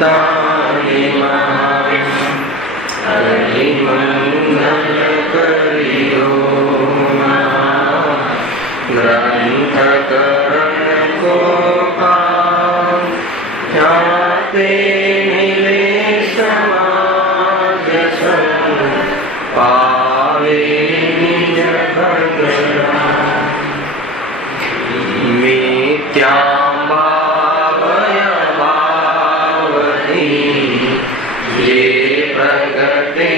તારી હરિમંગલ કર્યો ગ્રંથ કરણ ગોપાલ ખ્યાતે નિલે સમાજ સંગ પાવે નિજ ભગવાન મિત્યાંબાવય ભાવથી જે પ્રગટે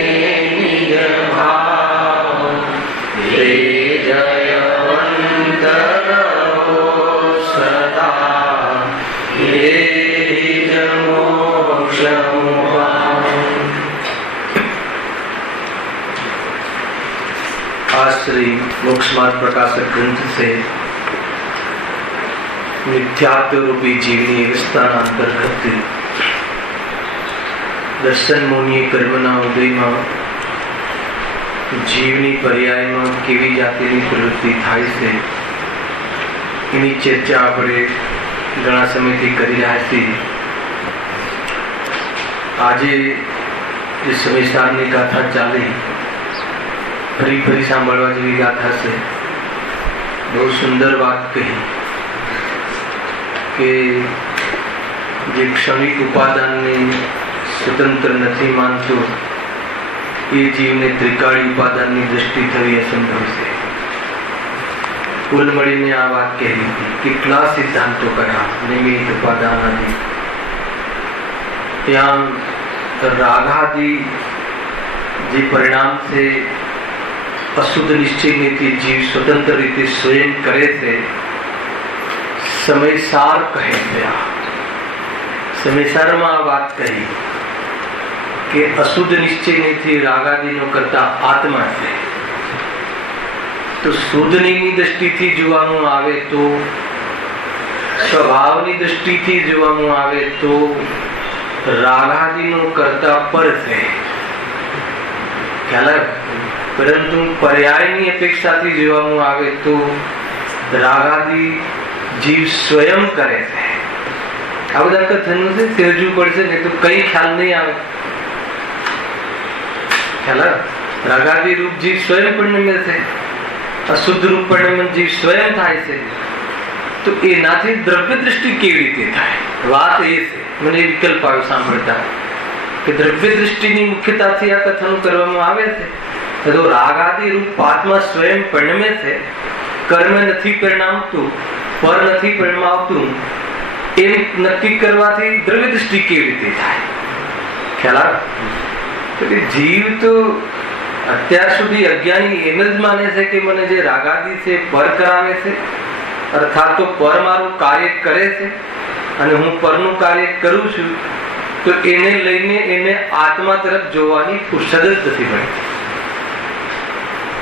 નિજ ભાવ તે જયવંત રહો સદા એ જ મોક્ષ श्री मोक्ष मार्ग प्रकाशक ग्रंथ से मिथ्यात्व रूपी जीवनी अवस्थाना अंतर्गत दर्शन मुनिए कर्मना उदयમાં જીવની પર્યાયમાં કેવી જાતિની પ્રવૃત્તિ થાય છે એની ચર્ચા આપણે ઘણા સમયથી કરી રહ્યા છીએ. આજે જે સમયસારની ગાથા ચાલી ફરી ફરી સાંભળવા જેવી ગાથા છે. બહુ સુંદર વાત કહી કે જે ક્ષણિક ઉપાદાનને સ્વતંત્ર નથી માનતો એ જીવને ત્રિકાળી ઉપાદાનની દ્રષ્ટિ થવી અસંભવ છે. કુલ મળીને આ વાત કહી હતી. કેટલા સિદ્ધાંતો કયા નિમિત્ત ઉપાદાન આદિ. ત્યાં રાગાદિ જે પરિણામ છે અશુદ્ધ નિશ્ચયથી જીવ સ્વતંત્ર રીતે સ્વયં કરે છે. સમયસાર કહે છે. સમયસારમાં આ વાત કહી કે અશુદ્ધ નિશ્ચયથી રાગાદિનો કરતા આત્મા છે. તો શુદ્ધની દ્રષ્ટિથી જોવામાં આવે તો, સ્વભાવની દ્રષ્ટિથી જોવામાં આવે તો રાગાદિનો કરતા પર છે. ખ્યાલ આવે? પરંતુ પર્યાયની અપેક્ષાથી જોવામાં આવે તો રાગાદિ જીવ સ્વયં કરે છે. આ બધા કથનનું છે સમજવું પડશે ને તો કઈ ખ્યાલ નહીં આવે. ખ્યાલ આવે? રાગાદિ રૂપ જીવ સ્વયં પરિણમે છે. અશુદ્ધ રૂપ પરિણમન જીવ સ્વયં થાય છે. તો એનાથી દ્રવ્ય દ્રષ્ટિ કેવી રીતે થાય? વાત એ છે. મને વિકલ્પ આવ્યો સાંભળતા કે દ્રવ્ય દ્રષ્ટિની મુખ્યતાથી આ કથન કરવામાં આવે છે. તો રાગાદિ રૂપ આત્મા સ્વયં પરિણમે છે. કર્મ નથી પરિણામતું, પર નથી પરિણામતું એમ નક્કી કરવાથી દ્રવ્ય દૃષ્ટિ કેવી રીતે થાય? ખ્યાલ આવે? જીવ તો અત્યાર સુધી અજ્ઞાની એમ જ માને છે કે મને જે રાગાદિ છે પર કરાવે છે, અર્થાત તો પર મારું કાર્ય કરે છે અને હું પરનું કાર્ય કરું છું. તો એને લઈને એને આત્મા તરફ જોવાની ફુરસદ જ નથી મળતી.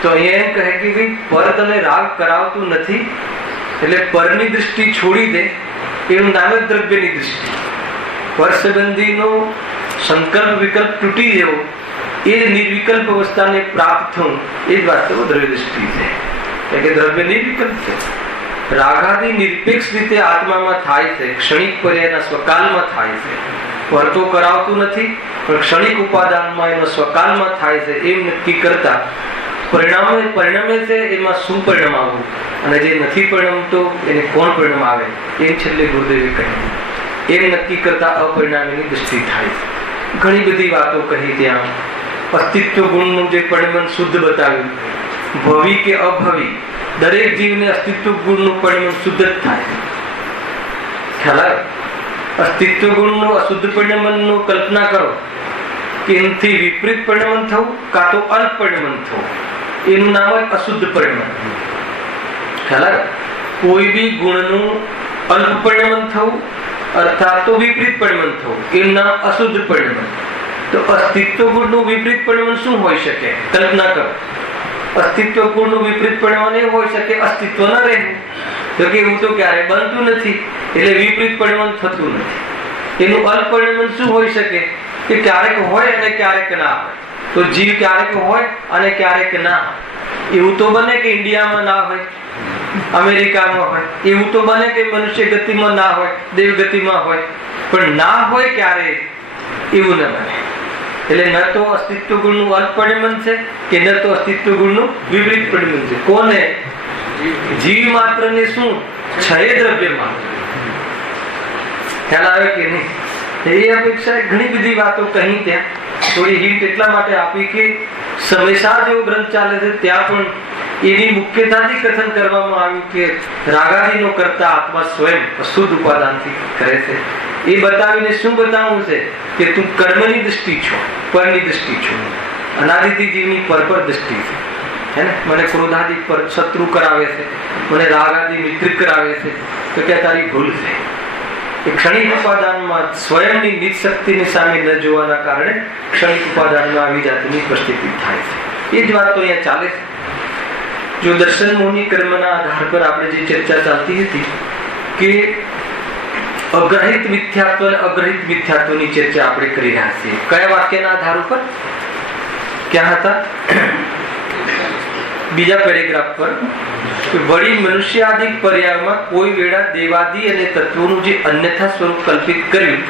તો અહીંયા એમ કહે કે ભાઈ પર તને રાગ કરાવતું નથી એટલે પરની દૃષ્ટિ છોડી દે. એનું નામ જ દ્રવ્યની દૃષ્ટિ. પર સંબંધીનો સંકલ્પ વિકલ્પ તૂટી જવો એ જ નિર્વિકલ્પ અવસ્થાને પ્રાપ્ત થવું એ જ વાસ્તવ દ્રવ્ય દૃષ્ટિ છે. કે દ્રવ્ય નિર્વિકલ્પ છે. રાગાદિ નિરપેક્ષ રીતે આત્મામાં થાય છે. ક્ષણિક પર્યાયના સ્વકાલમાં થાય છે. પર તો કરાવતું નથી પણ ક્ષણિક ઉપાદાનમાં એનો સ્વકાલમાં થાય છે એમ નક્કી કરતા પરિણમે છે એમાં શું પરિણામ આવવું અને જે નથી પરિણમતો એને કોણ પરિણામ આવે એમ છેલ્લે ગુરુદેવે કહ્યું. એમ નક્કી કરતા અપરિણામીની દૃષ્ટિ થાય છે. ઘણી બધી વાતો કહી. ત્યાં અસ્તિત્વ ગુણનું જે પરિણમન શુદ્ધ બતાવ્યું. ભવી કે અભવી દરેક જીવને અસ્તિત્વ ગુણનું પરિણમન શુદ્ધ જ થાય. ખ્યાલ આવે? અસ્તિત્વ ગુણનું અશુદ્ધ પરિણમનનું કલ્પના કરો કે એનાથી વિપરીત પરિણમન થવું કાં તો અલ્પ પરિણમન થવું એનું નામ જ અશુદ્ધ પરિણમન. ખ્યાલ આવે? કોઈ બી ગુણનું અલ્પ પરિણમન થવું અર્થાત તો વિપરીત પરિણમન થવું એનું નામ અશુદ્ધ પરિણમન. તો અસ્તિત્વ ગુણનું વિપરીત પરિણમન શું હોઈ શકે? કલ્પના કરો. અસ્તિત્વ ગુણનું વિપરીત પરિણમન એ હોઈ શકે અસ્તિત્વ ન રહેવું. તો કે એવું તો ક્યારે બનતું નથી એટલે વિપરીત પરિણમન થતું નથી. એનું અલ્પ પરિણમન શું હોઈ શકે? કે ક્યારેક હોય અને ક્યારેક ના હોય. તો જીવ ક્યારેક હોય અને ક્યારેક ના હોય. એવું તો બને કે ઇન્ડિયામાં ના હોય, અમેરિકામાં હોય, એવું તો બને કે મનુષ્ય ગતિમાં ના હોય, દેવ ગતિમાં હોય, પણ ના હોય ક્યારે એવું ન બને. એટલે ન તો અસ્તિત્વ ગુણનું અલ્પ પરિણમન છે કે ન તો અસ્તિત્વ ગુણનું વિપરીત પરિણમન છે. કોને? જીવ માત્ર ને શું ક્ષય દ્રવ્ય માત્ર. ખ્યાલ આવે કે નહીં? એ અપેક્ષા ઘણી બધી વાતો કહી. ત્યાં થોડી હિન્ટ એટલા માટે આપી કે સમયસાર જેવો ગ્રંથ ચાલે છે ત્યાં પણ એની મુખ્યતાથી કથન કરવામાં આવ્યું કે રાગાદિનો કરતા આત્મા સ્વયં અશુદ્ધ ઉપાદાનથી કરે છે. એ બતાવીને શું બતાવવું છે કે તું કર્મની દૃષ્ટિ છો, પરની દૃષ્ટિ છો. અનાદિથી જીવની પર દૃષ્ટિ છે, હે ને? મને ક્રોધાદિ પર શત્રુ કરાવે છે, મને રાગાદિ મિત્ર કરાવે છે, તો કે તારી ભૂલ છે. એ ક્ષણિક ઉપાદાનમાં સ્વયંની નિજ શક્તિની સામે ન જોવાના કારણે ક્ષણિક ઉપાદાનમાં આવી જાતની પરિસ્થિતિ થાય છે. એ જ વાત તો અહીંયા ચાલે છે. જો દર્શન મોહની કર્મના આધાર પર આપણે જે ચર્ચા ચાલતી હતી કે અગ્રહિત મિથ્યાત્વ અને અગ્રહિત મિથ્યાત્વની ચર્ચા આપણે કરી રહ્યા છીએ. કયા વાક્યના આધાર ઉપર? ક્યાં હતા? બીજા પેરેગ્રાફ પર. વળી મનુષ્ય આદિ પર્યાયમાં કોઈ વેળા દેવાદિ અને તત્વોનું જે અન્યથા સ્વરૂપ કલ્પિત કર્યું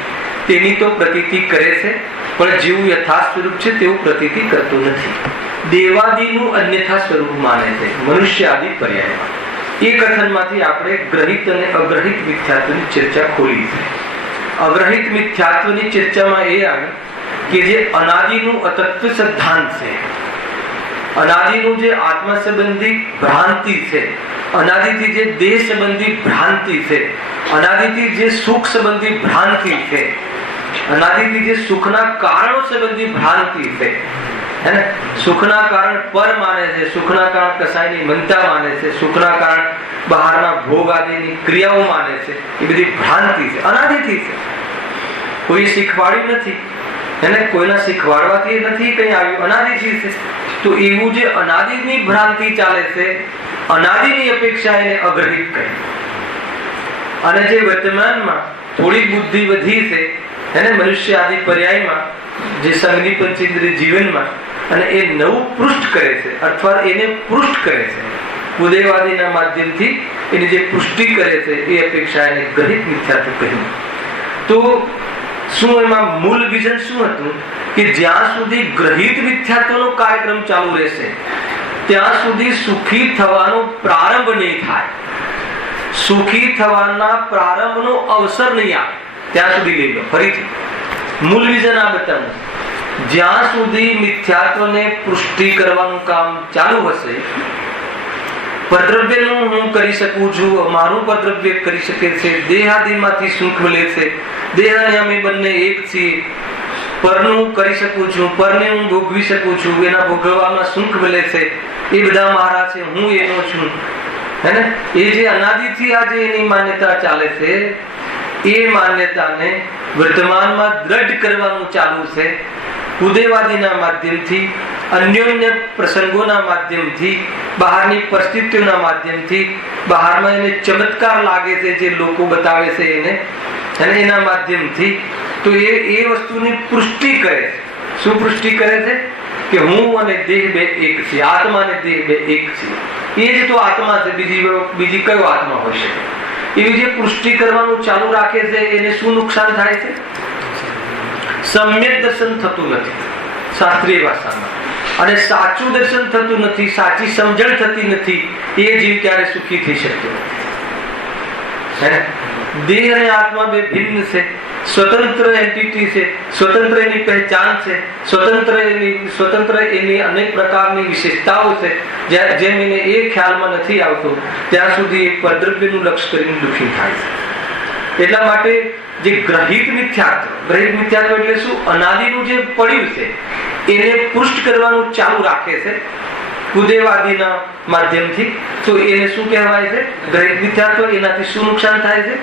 તેની તો પ્રતીતિ કરે છે, પણ જેવું યથાર્થ સ્વરૂપ છે તેવું પ્રતીતિ કરતું નથી. દેવાદિનું અન્યથા સ્વરૂપ માને છે મનુષ્ય આદિ પર્યાયમાં. એ કથનમાંથી આપણે ગ્રહિત અને અગ્રહિત મિથ્યાત્વની ચર્ચા ખોલી છે. અગ્રહિત મિથ્યાત્વની ચર્ચામાં એ આવે કે જે અનાદિનું અતત્વ સિદ્ધાંત છે, અનાદિનું જે આત્મા સંબંધી ભ્રાંતિ છે, અનાદિથી જે દેહ સંબંધી ભ્રાંતિ છે, અનાદિથી જે સુખ સંબંધી ભ્રાંતિ છે, અનાદિથી જે સુખના કારણો સંબંધી ભ્રાંતિ છે, હે ને? સુખના કારણ પર માને છે, સુખના કારણ કસાયની મનતા માને છે, સુખના કારણ બહારના ભોગ આદિની ક્રિયાઓ માને છે. એ બધી ભ્રાંતિ છે, અનાદિથી છે. કોઈ શીખવાડ્યું નથી, એને કોઈના શીખવાડવાથી નથી કઈ આવ્યું, અનાદિથી છે. તો એવું જે અનાદિની ભ્રાંતિ ચાલે છે, અનાદિની અપેક્ષા એને અગ્રહિત કહી. અને જે વર્તમાનમાં થોડી બુદ્ધિ વધી છે એને મનુષ્ય આદિ પર્યાયમાં જે સંગની પંચેન્દ્રિય જીવનમાં, અને એ નવું પૃષ્ઠ કરે છે અથવા એને પૃષ્ઠ કરે છે ઉદયવાદીના માધ્યમથી, એની જે પુષ્ટિ કરે છે એ અપેક્ષા એને ગ્રહિત મિથ્યાત્વ કહ્યું. તો શું એમાં મૂળ વિઝન શું હતું કે જ્યાં સુધી ગ્રહિત મિથ્યાત્વનો કાર્યક્રમ ચાલુ રહેશે ત્યાં સુધી સુખી થવાનો પ્રારંભ નહીં થાય, સુખી થવાના પ્રારંભનો અવસર નહીં આવે ત્યાં સુધી લઈ લો. ફરીથી મૂળ વિઝન આ બતાવું. જ્યાં સુધી મિથ્યાત્વને પુષ્ટિ કરવાનું કામ ચાલુ હશે, પરદ્રવ્યનું હું કરી શકું છું, મારું પરદ્રવ્ય કરી શકે છે, દેહાદિમાંથી સુખ મળે છે, દેહ અને અમે બંને એક છીએ, પરનું કરી શકું છું, પરને હું ભોગવી શકું છું, એના ભોગવવામાં સુખ મળે છે, એ બધા મારા છે, હું એનો છું, હે ને? એ જે અનાદિથી આજે એની માન્યતા ચાલે છે એ માન્યતાને વર્તમાનમાં દ્રઢ કરવાનું ચાલુ છે ઉદયવાદીના માધ્યમથી, અન્યોન્ય પ્રસંગોના માધ્યમથી, બહારની પરિસ્થિતિઓના માધ્યમથી, બહારમાં એને ચમત્કાર લાગે છે જે લોકો બતાવે છે એને, અને એના માધ્યમથી. તો એ વસ્તુની પુષ્ટિ કરે છે. શું પુષ્ટિ કરે છે? કે હું અને દેહ બે એક છે, આત્મા અને દેહ બે એક છે. એ જ તો આત્મા છે, બીજી કયો આત્મા હોય શકે? એવી જે પુષ્ટિ કરવાનું ચાલુ રાખે છે એને શું નુકસાન થાય છે? સમ્યક દર્શન થતું નથી શાસ્ત્રીય ભાષામાં, અને સાચું દર્શન થતું નથી, સાચી સમજણ થતી નથી. એ જીવ ક્યારે સુખી થઈ શકતો નથી. દેહ અને આત્મા બે ભિન્ન છે, સ્વતંત્ર એન્ટિટી છે, સ્વતંત્ર એની પહેચાન છે, સ્વતંત્ર એની અનેક પ્રકારની વિશેષતાઓ છે. જેમ એને એ ખ્યાલમાં નથી આવતો ત્યાં સુધી એ પરદ્રવ્યનું લક્ષ્ય કરીને દુઃખી થાય છે. એટલા માટે જે ગ્રહિત મિથ્યાત્વ એટલે શું? અનાદિનું જે પડ્યું છે એને પુષ્ટ કરવાનું ચાલુ રાખે છે ઉદયવાદીના માધ્યમથી. તો એને શું કહેવાય છે? ગ્રહિત મિથ્યાત્વ. એનાથી શું નુકસાન થાય છે?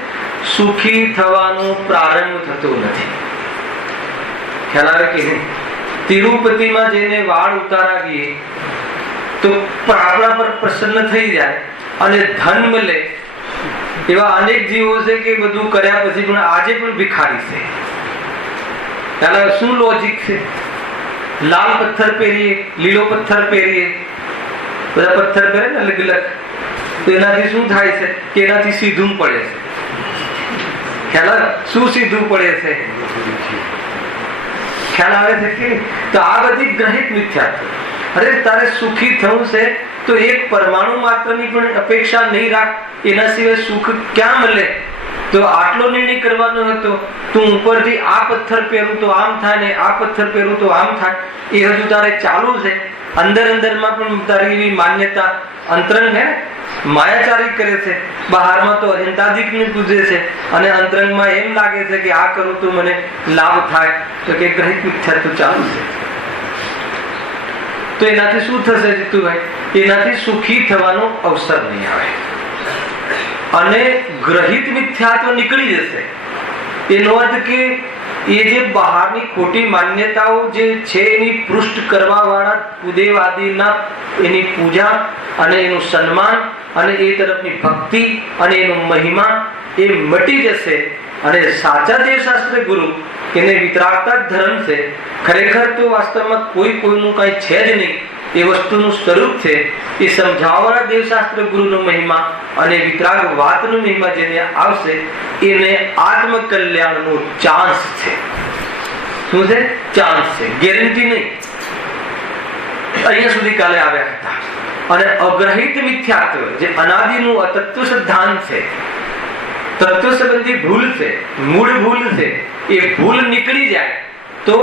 સુખી થવાનો પ્રારંભ થતો નથી. ખ્યાલ આવે કે નહીં? તિરુપતિમાં જઈને વાળ ઉતારાવીએ તો આપણા પર પ્રસન્ન થઈ જાય અને ધન મળે. એવા અનેક જીવો છે કે બધું કર્યા પછી પણ આજે પણ ભિખારી છે. ત્યારે શું લોજિક છે? લાલ પથ્થર પહેરીએ, લીલો પથ્થર પહેરીએ, બધા પથ્થર પહેરે ને અલગ અલગ, તો એનાથી શું થાય છે કે એનાથી સીધું પડે છે. ખ્યાલ આવે? શું સીધું પડે છે? ખ્યાલ આવે છે કે? તો આ બધી ગ્રહિત મિથ્યાત્વ. અરે તારે સુખી થવું છે તો એક પરમાણુ માત્રની પણ અપેક્ષા નહીં રાખ, એના સિવાય સુખ ક્યાં મળે? તો આટલો નિર્ણય કરવાનો હતો, તું ઉપરથી આ પથ્થર પહેરું તો આમ થાય ને આ પથ્થર પહેરું તો આમ થાય, એ હજુ તારે ચાલુ છે. અંદરમાં પણ તારી એવી માન્યતા અંતરંગ હે, માયાચારી કરે છે. બહારમાં તો અજંતાદિક ને પૂજે છે અને અંતરંગમાં એમ લાગે છે કે આ કરું તો મને લાભ થાય. તો કે ગ્રહિત મિથ્યાત્વ ચાલુ છે. તો એનાથી શું થશે જીતુભાઈ? એનાથી સુખી થવાનો અવસર નહીં આવે અને ગ્રહિત મિથ્યાત્વ નીકળી જશે. એનો અર્થ કે એ જે બહારની ખોટી માન્યતાઓ જે છે એની પૃષ્ઠ કરવા વાળા કુદેવાદીના એની પૂજા અને એનું સન્માન અને એ તરફની ભક્તિ અને એનો મહિમા એ મટી જશે. અને સાચા દેવશાસ્ત્ર ગુરુ એને વિતરાગતા જ ધર્મ છે. ખરેખર તો વાસ્તવમાં કોઈનું કઈ છે જ નહીં, એ વસ્તુનું સ્વરૂપ છે. એ સમજાવવાળા દેવશાસ્ત્ર ગુરુનો મહિમા અને વિતરાગ વાતનો મહિમા જેને આવશે એને આત્મકલ્યાણનો ચાન્સ છે. શું છે? ચાન્સ છે, ગેરંટી નહીં. અહીંયા સુધી કાલે આવ્યા હતા. અને અગ્રહિત મિથ્યાત્વ જે અનાદિનું અતત્વ સિદ્ધાંત છે, તત્વ સંબંધી ભૂલ છે, મૂળ ભૂલ છે, એ ભૂલ નીકળી જાય તો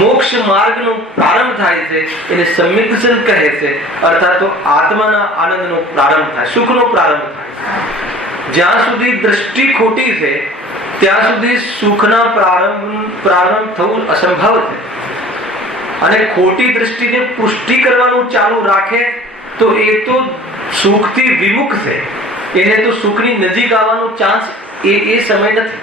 મોક્ષ માર્ગનો પ્રારંભ થાય છે. એને સમ્યક દર્શન કહે છે. અર્થાત તો આત્માના આનંદનો પ્રારંભ થાય, સુખનો પ્રારંભ થાય. જ્યાં સુધી દ્રષ્ટિ ખોટી છે ત્યાં સુધી સુખના પ્રારંભ થવું અસંભવ છે. અને ખોટી દ્રષ્ટિને પુષ્ટિ કરવાનું ચાલુ રાખે તો એ તો સુખથી વિમુખ છે. એને તો સુખની નજીક આવવાનો ચાન્સ એ સમય નથી.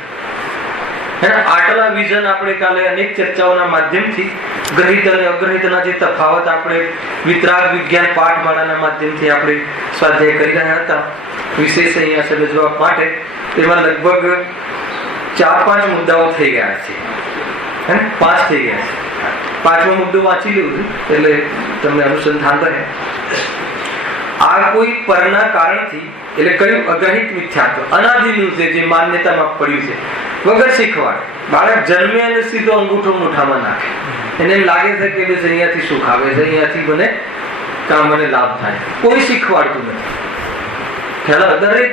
આટલા વિઝન આપણે કાલે અનેક ચર્ચાઓના માધ્યમથી ગ્રહિત અને અગ્રહિતના જે તફાવત આપણે વિતરાગ વિજ્ઞાન પાઠમાળાના માધ્યમથી આપણે સ્વાધ્યાય કરી રહ્યા હતા વિશેષ અહીંયા સમજવા માટે. એમાં લગભગ 4-5 મુદ્દાઓ થઈ ગયા છે. 5 થઈ ગયા છે. 5મો મુદ્દો વાંચી લેવું છું એટલે તમને અનુસંધાન રહે. આ કોઈ પરના કારણથી, એટલે કયું? અગ્રહિત મિથ્યાત્વ અનાદિનું છે, જે માન્યતામાં પડ્યું છે વગર શીખવાડે. બાળક જન્મે અને સીધો અંગૂઠો મોઢામાં નાખે. એને એમ લાગે છે કે બસ અહીંયાથી સુખ આવે છે, અહીંયાથી મને લાભ થાય. કોઈ શીખવાડતું નથી. દરેક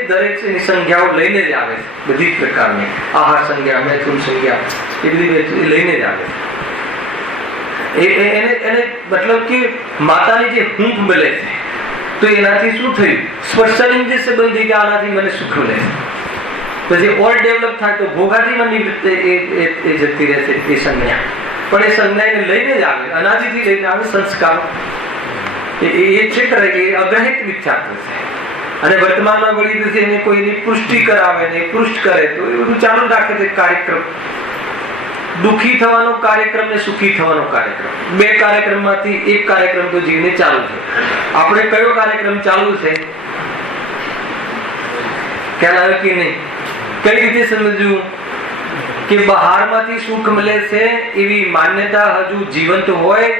એની સંજ્ઞાઓ લઈને જ આવે છે, બધી પ્રકારની આહાર સંજ્ઞા, મૈથુન સંજ્ઞા, એ બધી લઈને જ આવે છે. એને મતલબ કે માતાની જે હૂંફ મળે છે તો એનાથી શું થયું? સ્પર્શનિંદ્રિય સંબંધી કે આનાથી મને સુખ મળે છે. પછી ઓર ડેવલપ થાય તો ભોગાદીમાં નિવૃત્ત એ જતી રહે છે એ સંજ્ઞા. પણ એ સંજ્ઞાને લઈને જ આવે, અનાદિથી લઈને આવે સંસ્કારો. એ છે કરે કે અગ્રહિત મિથ્યાત્વ છે. અને વર્તમાનમાં વળી નથી એને કોઈની પુષ્ટિ કરાવે ને પૃષ્ઠ કરે તો એ બધું ચાલુ રાખે છે કાર્યક્રમ. દુઃખી થવાનો કાર્યક્રમ ને સુખી થવાનો કાર્યક્રમ, 2 કાર્યક્રમમાંથી એક કાર્યક્રમ તો જીવને ચાલુ છે. આપણે કયો કાર્યક્રમ ચાલુ છે? ખ્યાલ આવે કે નહીં? કઈ રીતે સમજવું કે બહારમાંથી સુખ મળે છે એવી માન્યતા હજુ જીવંત હોય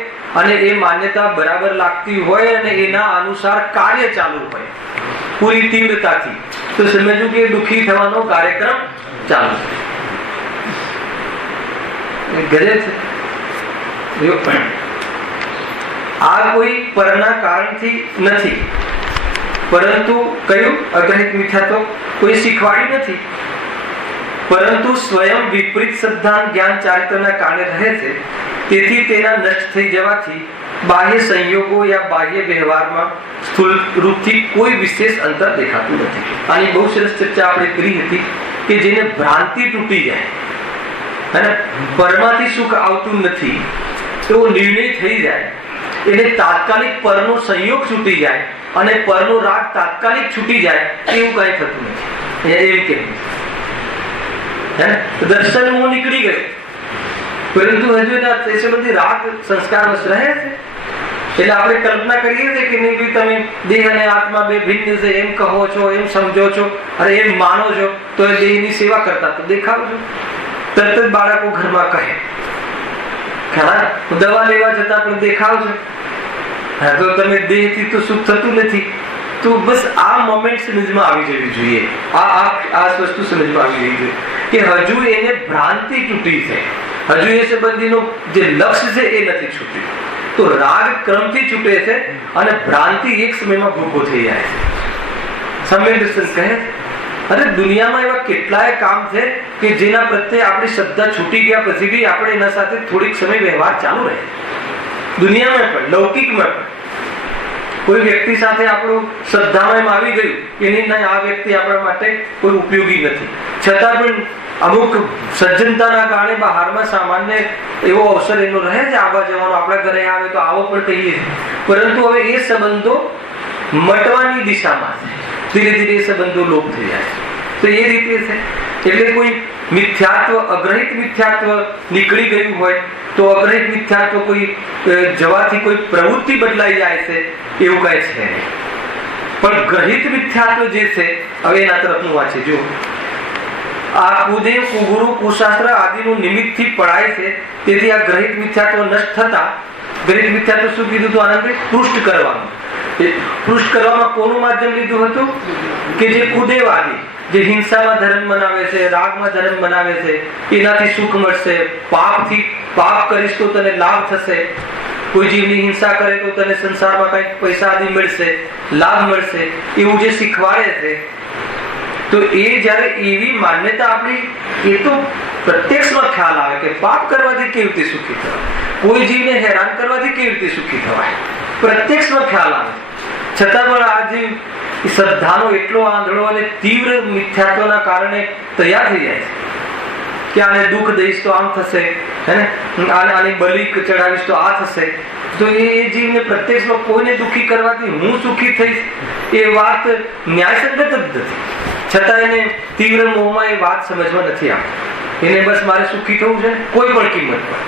અને એ માન્યતા બરાબર લાગતી હોય અને એના અનુસાર કાર્ય ચાલુ હોય પૂરી તીવ્રતાથી, તો સમજવું કે દુઃખી થવાનો કાર્યક્રમ ચાલુ છે. આ કોઈ પરના કારણથી નથી, પરંતુ કયું? અગ્રહિત મિથ્યાત્વ કોઈ શીખવાડી નથી, પરંતુ સ્વયં વિપરીત સિદ્ધાંત જ્ઞાન ચારિત્રના કારણે રહે છે. તેથી તેના નષ્ટ થઈ જવાથી બાહ્ય સંયોગો યા બાહ્ય વ્યવહારમાં સ્થૂળ રૂપથી કોઈ વિશેષ અંતર દેખાતું નથી. આની બહુ સરસ ચર્ચા આપણે કરી હતી કે જેને ભ્રાંતિ તૂટી જાય અને પરમાંથી સુખ આવતું નથી એવો નિર્ણય થઈ જાય, એને તાત્કાલિક પરનો સંયોગ છૂટી જાય અને પરનો રાગ તાત્કાલિક છૂટી જાય, એવું કઈ થતું નથી. એમ કેવું દર્શન મોહ નીકળી ગયો, પરંતુ હજુ એ સંબંધી રાગ સંસ્કાર રહે છે. એટલે આપણે કલ્પના કરીએ છીએ કે નહીં ભાઈ તમે દેહ અને આત્મા બે ભિન્ન છે એમ કહો છો, એમ સમજો છો, અરે એમ માનો છો, તો એ દેહની સેવા કરતા તો દેખાવ છો. તરત જ બાળકો ઘરમાં કહે, દવા લેવા જતા પણ દેખાવ છો, તો તમે દેહથી તો સુખ થતું નથી, તો બસ આ મોમેન્ટ સમજમાં આવી જવી જોઈએ, આ વસ્તુ સમજમાં આવી જવી જોઈએ કે હજુ એને ભ્રાંતિ તૂટી છે, હજુ એ સંબંધીનો જે લક્ષ્ય છે એ નથી છૂટ્યું. તો રાગ ક્રમથી છૂટે છે અને ભ્રાંતિ એક સમયમાં ભૂખો થઈ જાય છે. સંવેદનશીલ કહે અરે દુનિયામાં એવા કેટલાય કામ છે કે જેના પ્રત્યે આપણી શ્રદ્ધા છૂટી ગયા પછી બી આપણે એના સાથે થોડીક સમય વ્યવહાર ચાલુ રહે. દુનિયામાં પણ લૌકિકમાં પણ કોઈ વ્યક્તિ સાથે આપણું શ્રદ્ધામાં એમ આવી ગયું કે નહીં આ વ્યક્તિ આપણા માટે કોઈ ઉપયોગી નથી, છતાં પણ અમુક સજ્જનતાના કારણે બહારમાં સામાન્ય એવો અવસર એનો રહે છે આવવા જવાનો, આપણા ઘરે આવે તો આવો પણ કહીએ છીએ, પરંતુ હવે એ સંબંધો મટવાની દિશામાં છે, ધીરે ધીરે એ સંબંધો લોપ થઈ જાય છે. તો એ રીતે છે. એટલે કોઈ મિથ્યાત્વ, અગ્રહિત મિથ્યાત્વ નીકળી ગયું હોય તો અગ્રહિત મિથ્યાત્વ કોઈ જવાથી કોઈ પ્રવૃત્તિ બદલાઈ જાય છે એવું કઈ છે નહીં. પણ ગ્રહિત મિથ્યાત્વ જે છે હવે એના તરફનું વાંચે જો આ કુદેવ, કુગુરુ, કુશાસ્ત્ર આદિનું નિમિત્તથી પડાય છે. તેથી આ ગ્રહિત મિથ્યાત્વ નષ્ટ થતા, ગ્રહિત મિથ્યાત્વ શું કીધું હતું આનંદે? પૃષ્ઠ કરવાનું. પૃષ્ઠ કરવામાં કોનું માધ્યમ લીધું હતું? કે જે કુદેવાદી, જે હિંસામાં ધર્મ બનાવે છે, રાગમાં ધર્મ બનાવે છે, એનાથી સુખ મળશે, પાપ કરીશ તો તને લાભ થશે, કોઈ જીવની હિંસા કરે તો તને સંસારમાં કઈક પૈસા આદિ મળશે, લાભ મળશે, એવું જે શીખવાડે છે. તો એ જયારે એવી માન્યતા આપણી, એ તો પ્રત્યક્ષમાં ખ્યાલ આવે કે પાપ કરવાથી કેવી રીતે સુખી થવાય, કોઈ જીવને હેરાન કરવાથી કેવી રીતે સુખી થવાય, પ્રત્યક્ષમાં ખ્યાલ આવે. છતાં પણ આ જે શ્રદ્ધાનો એટલો આંધળો અને તીવ્ર મિથ્યાત્વના કારણે તૈયાર થઈ જાય છે કે આને દુઃખ દઈશ તો આમ થશે, આને બલિ ચડાવીશ તો આ થશે. તો એ જીવને પ્રત્યક્ષમાં કોઈને દુઃખી કરવાથી હું સુખી થઈશ એ વાત ન્યાયસંગત જ નથી. છતાં એને તીવ્ર મોહમાં એ વાત સમજવા નથી આવતી. એને બસ મારે સુખી થવું છે કોઈ પણ કિંમત પર.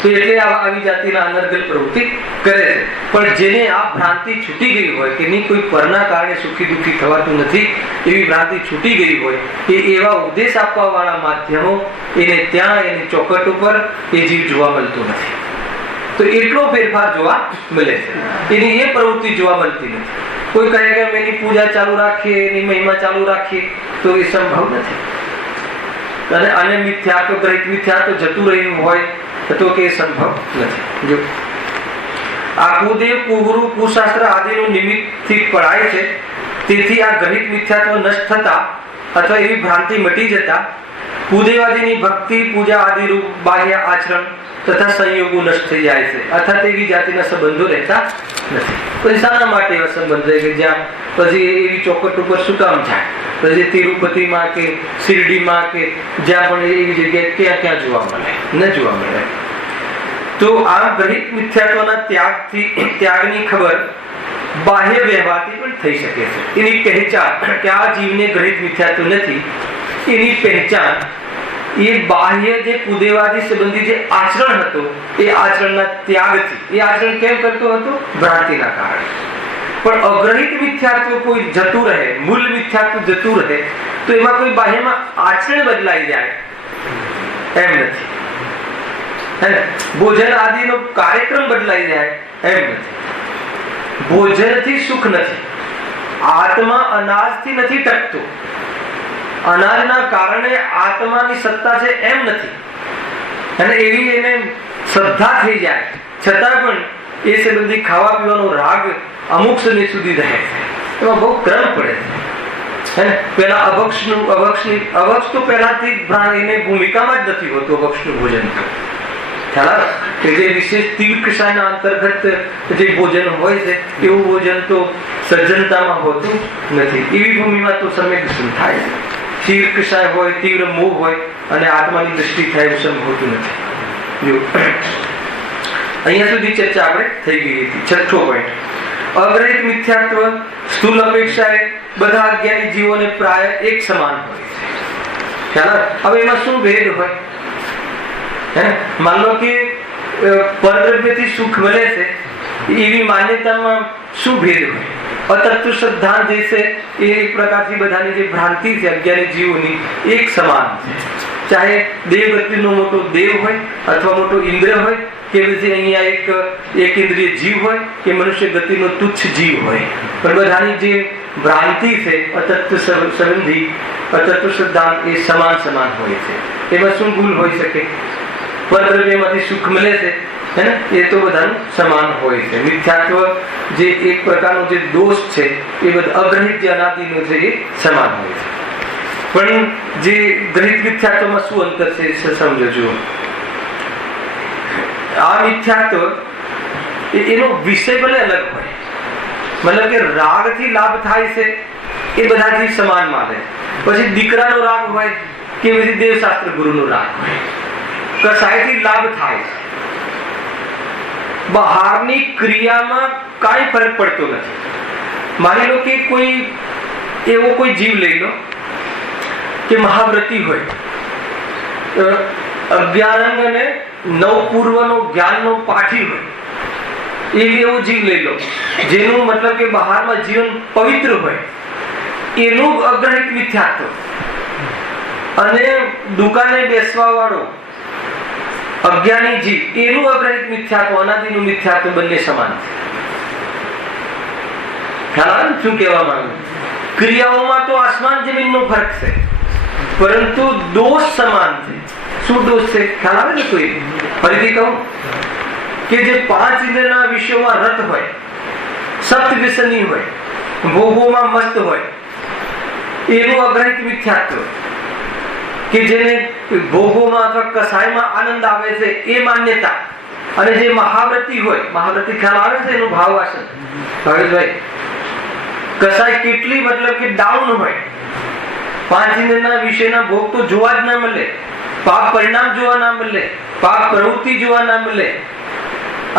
તો એટલે આવી જાતિના અનર્ગલ પ્રવૃત્તિ કરે છે. પણ જેને આ ભ્રાંતિ છૂટી ગઈ હોય કે નહીં કોઈ પરના કારણે સુખી દુઃખી થવાતું નથી, એવી ભ્રાંતિ છૂટી ગઈ હોય, એ એવા ઉપદેશ આપવા વાળા માધ્યમો એને ત્યાં એની ચોકટ ઉપર એ જીવ જોવા મળતું નથી. તો એટલો ફેરફાર જોવા મળે છે, એની એ પ્રવૃત્તિ જોવા મળતી નથી. કોઈ કહે કે અમે એની પૂજા ચાલુ રાખીએ, એની મહિમા ચાલુ રાખીએ, તો એ સંભવ નથી. અને મિથ્યાત્વ, ગ્રહિત મિથ્યાત્વ જતું રહ્યું હોય તો કે સંભવ નથી. જો આ કુદેવ, કુગુરુ, કુશાસ્ત્ર આદિનું નિમિત્તથી પડાય છે. તેથી આ ગ્રહિત મિથ્યાત્વ નષ્ટ થતા અથવા એવી ભ્રાંતિ મટી જતા કુદેવાદીની ભક્તિ, પૂજા આદિ રૂપ બાહ્ય આચરણ તથા સંયોગો નષ્ટ થઈ જાય છે. અર્થાત એવી જાતિના સંબંધો રહેતા નથી. પછી શાના માટે એવા સંબંધ રહે કે જ્યાં પછી એવી ચોકટ ઉપર શું કામ જાય? પછી તિરુપતિમાં કે શિરડીમાં કે જ્યાં પણ એવી જગ્યાએ ક્યાં ક્યાં જોવા મળે? ન જોવા મળે. તો આ ગ્રહિત મિથ્યાત્વના ત્યાગની ખબર બાહ્ય વ્યવહારથી પણ થઈ શકે છે. એની પહેચાન કે આ જીવને ગ્રહિત મિથ્યાત્વ નથી, એની પહેચાન એ બાહ્ય જે કુદેવાદી સંબંધી જે આચરણ હતો એ આચરણના ત્યાગથી. એ આચરણ કેમ કરતો હતો? ભ્રાંતિના કારણે. પણ અગ્રહિત મિથ્યાત્વ કોઈ જતું રહે, મૂળ મિથ્યાત્વ જતું રહે, તો એમાં કોઈ બાહ્યમાં આચરણ બદલાઈ જાય એમ નથી. ભોજન આદિનો કાર્યક્રમ બદલાઈ જાય એમ નથી. ભોજનથી સુખ નથી. આત્મા અનાજથી નથી ટકતો. અનાજના કારણે આત્માની સત્તા છે એમ નથી. અને એવી એને શ્રદ્ધા થઈ જાય છતાં પણ એ સંબંધી ખાવા પીવાનો રાગ અમુક સમય સુધી રહે છે. એમાં બહુ ક્રમ પડે છે. પેલા અભક્ષ તો પહેલાથી એને ભૂમિકામાં જ નથી હોતું. અભક્ષનું ભોજન જે વિશેષ તીવ્ર કષાયના અંતર્ગત જે ભોજન હોય છે એવું ભોજન તો સજ્જનતામાં હોતું નથી. એવી ભૂમિમાં તો સંવેદનશીલ થાય છે. તીવ્ર કષાય હોય, તીવ્ર મોહ હોય અને આત્માની દ્રષ્ટિ થાય એવું સમ હોતું નથી. અહીંયા સુધી ચર્ચા આપણે થઈ ગઈ હતી. છઠ્ઠો પોઈન્ટ, અગ્રહિત મિથ્યાત્વ સ્થૂલ અપેક્ષાએ બધા અજ્ઞાની જીવોને પ્રાય એક સમાન હોય છે. ખ્યાલ? હવે એમાં શું ભેદ હોય? માન લો કે પરદ્રવ્યથી સુખ મળે છે એવી માન્યતામાં શું ભેદ હોય? અતત્વ શ્રદ્ધાંત જે છે એ એક પ્રકારથી બધાની જે ભ્રાંતિ છે અજ્ઞાની જીવોની એક સમાન છે. ચાહે દેવ ગતિનો મોટો દેવ હોય અથવા મોટો ઇન્દ્ર હોય કે પછી અહીંયા એક ઇન્દ્રિય જીવ હોય કે મનુષ્ય ગતિનો તુચ્છ જીવ હોય, પણ બધાની જે ભ્રાંતિ છે અતત્વ સંબંધી અતત્વ સિદ્ધાંત એ સમાન હોય છે. એમાં શું ભૂલ હોઈ શકે? પરદ્રવ્યમાંથી સુખ મળે છે હે ને, એ તો બધાનું સમાન હોય છે. મિથ્યાત્વ જે એક પ્રકારનો જે દોષ છે એ બધા અગ્રહિત જે અનાદિનો છે એ સમાન હોય છે. પણ જે ગ્રહિત મિથ્યાત્વમાં શું અંતર છે સમજો. જુઓ, આ મિથ્યાત્વ એનો વિષય ભલે અલગ હોય, મતલબ કે રાગથી લાભ થાય છે એ બધાથી સમાન માને. પછી દીકરાનો રાગ હોય કે પછી દેવશાસ્ત્ર ગુરુનો રાગ હોય, કસાયથી લાભ થાય છે. બહારની ક્રિયામાં કાંઈ ફરક પડતો નથી. માની લો કે એવો કોઈ જીવ લઈ લો કે મહાવ્રતી હોય, 11 અંગ અને 9 પૂર્વનો જ્ઞાનનો પાઠી હોય, એવો જીવ લઈ લો જેનું મતલબ કે બહારમાં જીવન પવિત્ર હોય, એનું અગ્રહિત મિથ્યાત્વ અને દુકાને બેસવા વાળો અજ્ઞાની જીવ એનું અગ્રહિત મિથ્યાત્વ, અનાદિનું મિથ્યાત્વ બંને સમાન છે. ખ્યાલ શું કહેવા માંગુ? ક્રિયાઓમાં તો આસમાન જમીનનો ફરક છે, પરંતુ દોષ સમાન છે. શું દોષ છે ખ્યાલ આવે ને? કોઈ ફરીથી કહું કે જે 5 ઇન્દ્રિયના વિષયોમાં રત હોય, સપ્ત વ્યસની હોય, ભોગોમાં મસ્ત હોય, એનું અગ્રહિત મિથ્યાત્વ કે જેને ભોગોમાં અથવા કસાયમાં આનંદ આવે છે એ માન્યતા, અને જે મહાવ્રતી હોય, મહાવ્રતી ખ્યાલ આવે છે એનું ભાવ વાસન ભાવેશભાઈ, કસાય કેટલી મતલબ કે ડાઉન હોય, 5 ઇન્દ્રિયના વિષયના ભોગ તો જોવા જ ના મળે, પાપ પરિણામ જોવા ના મળે, પાપ પ્રવૃત્તિ જોવા ના મળે,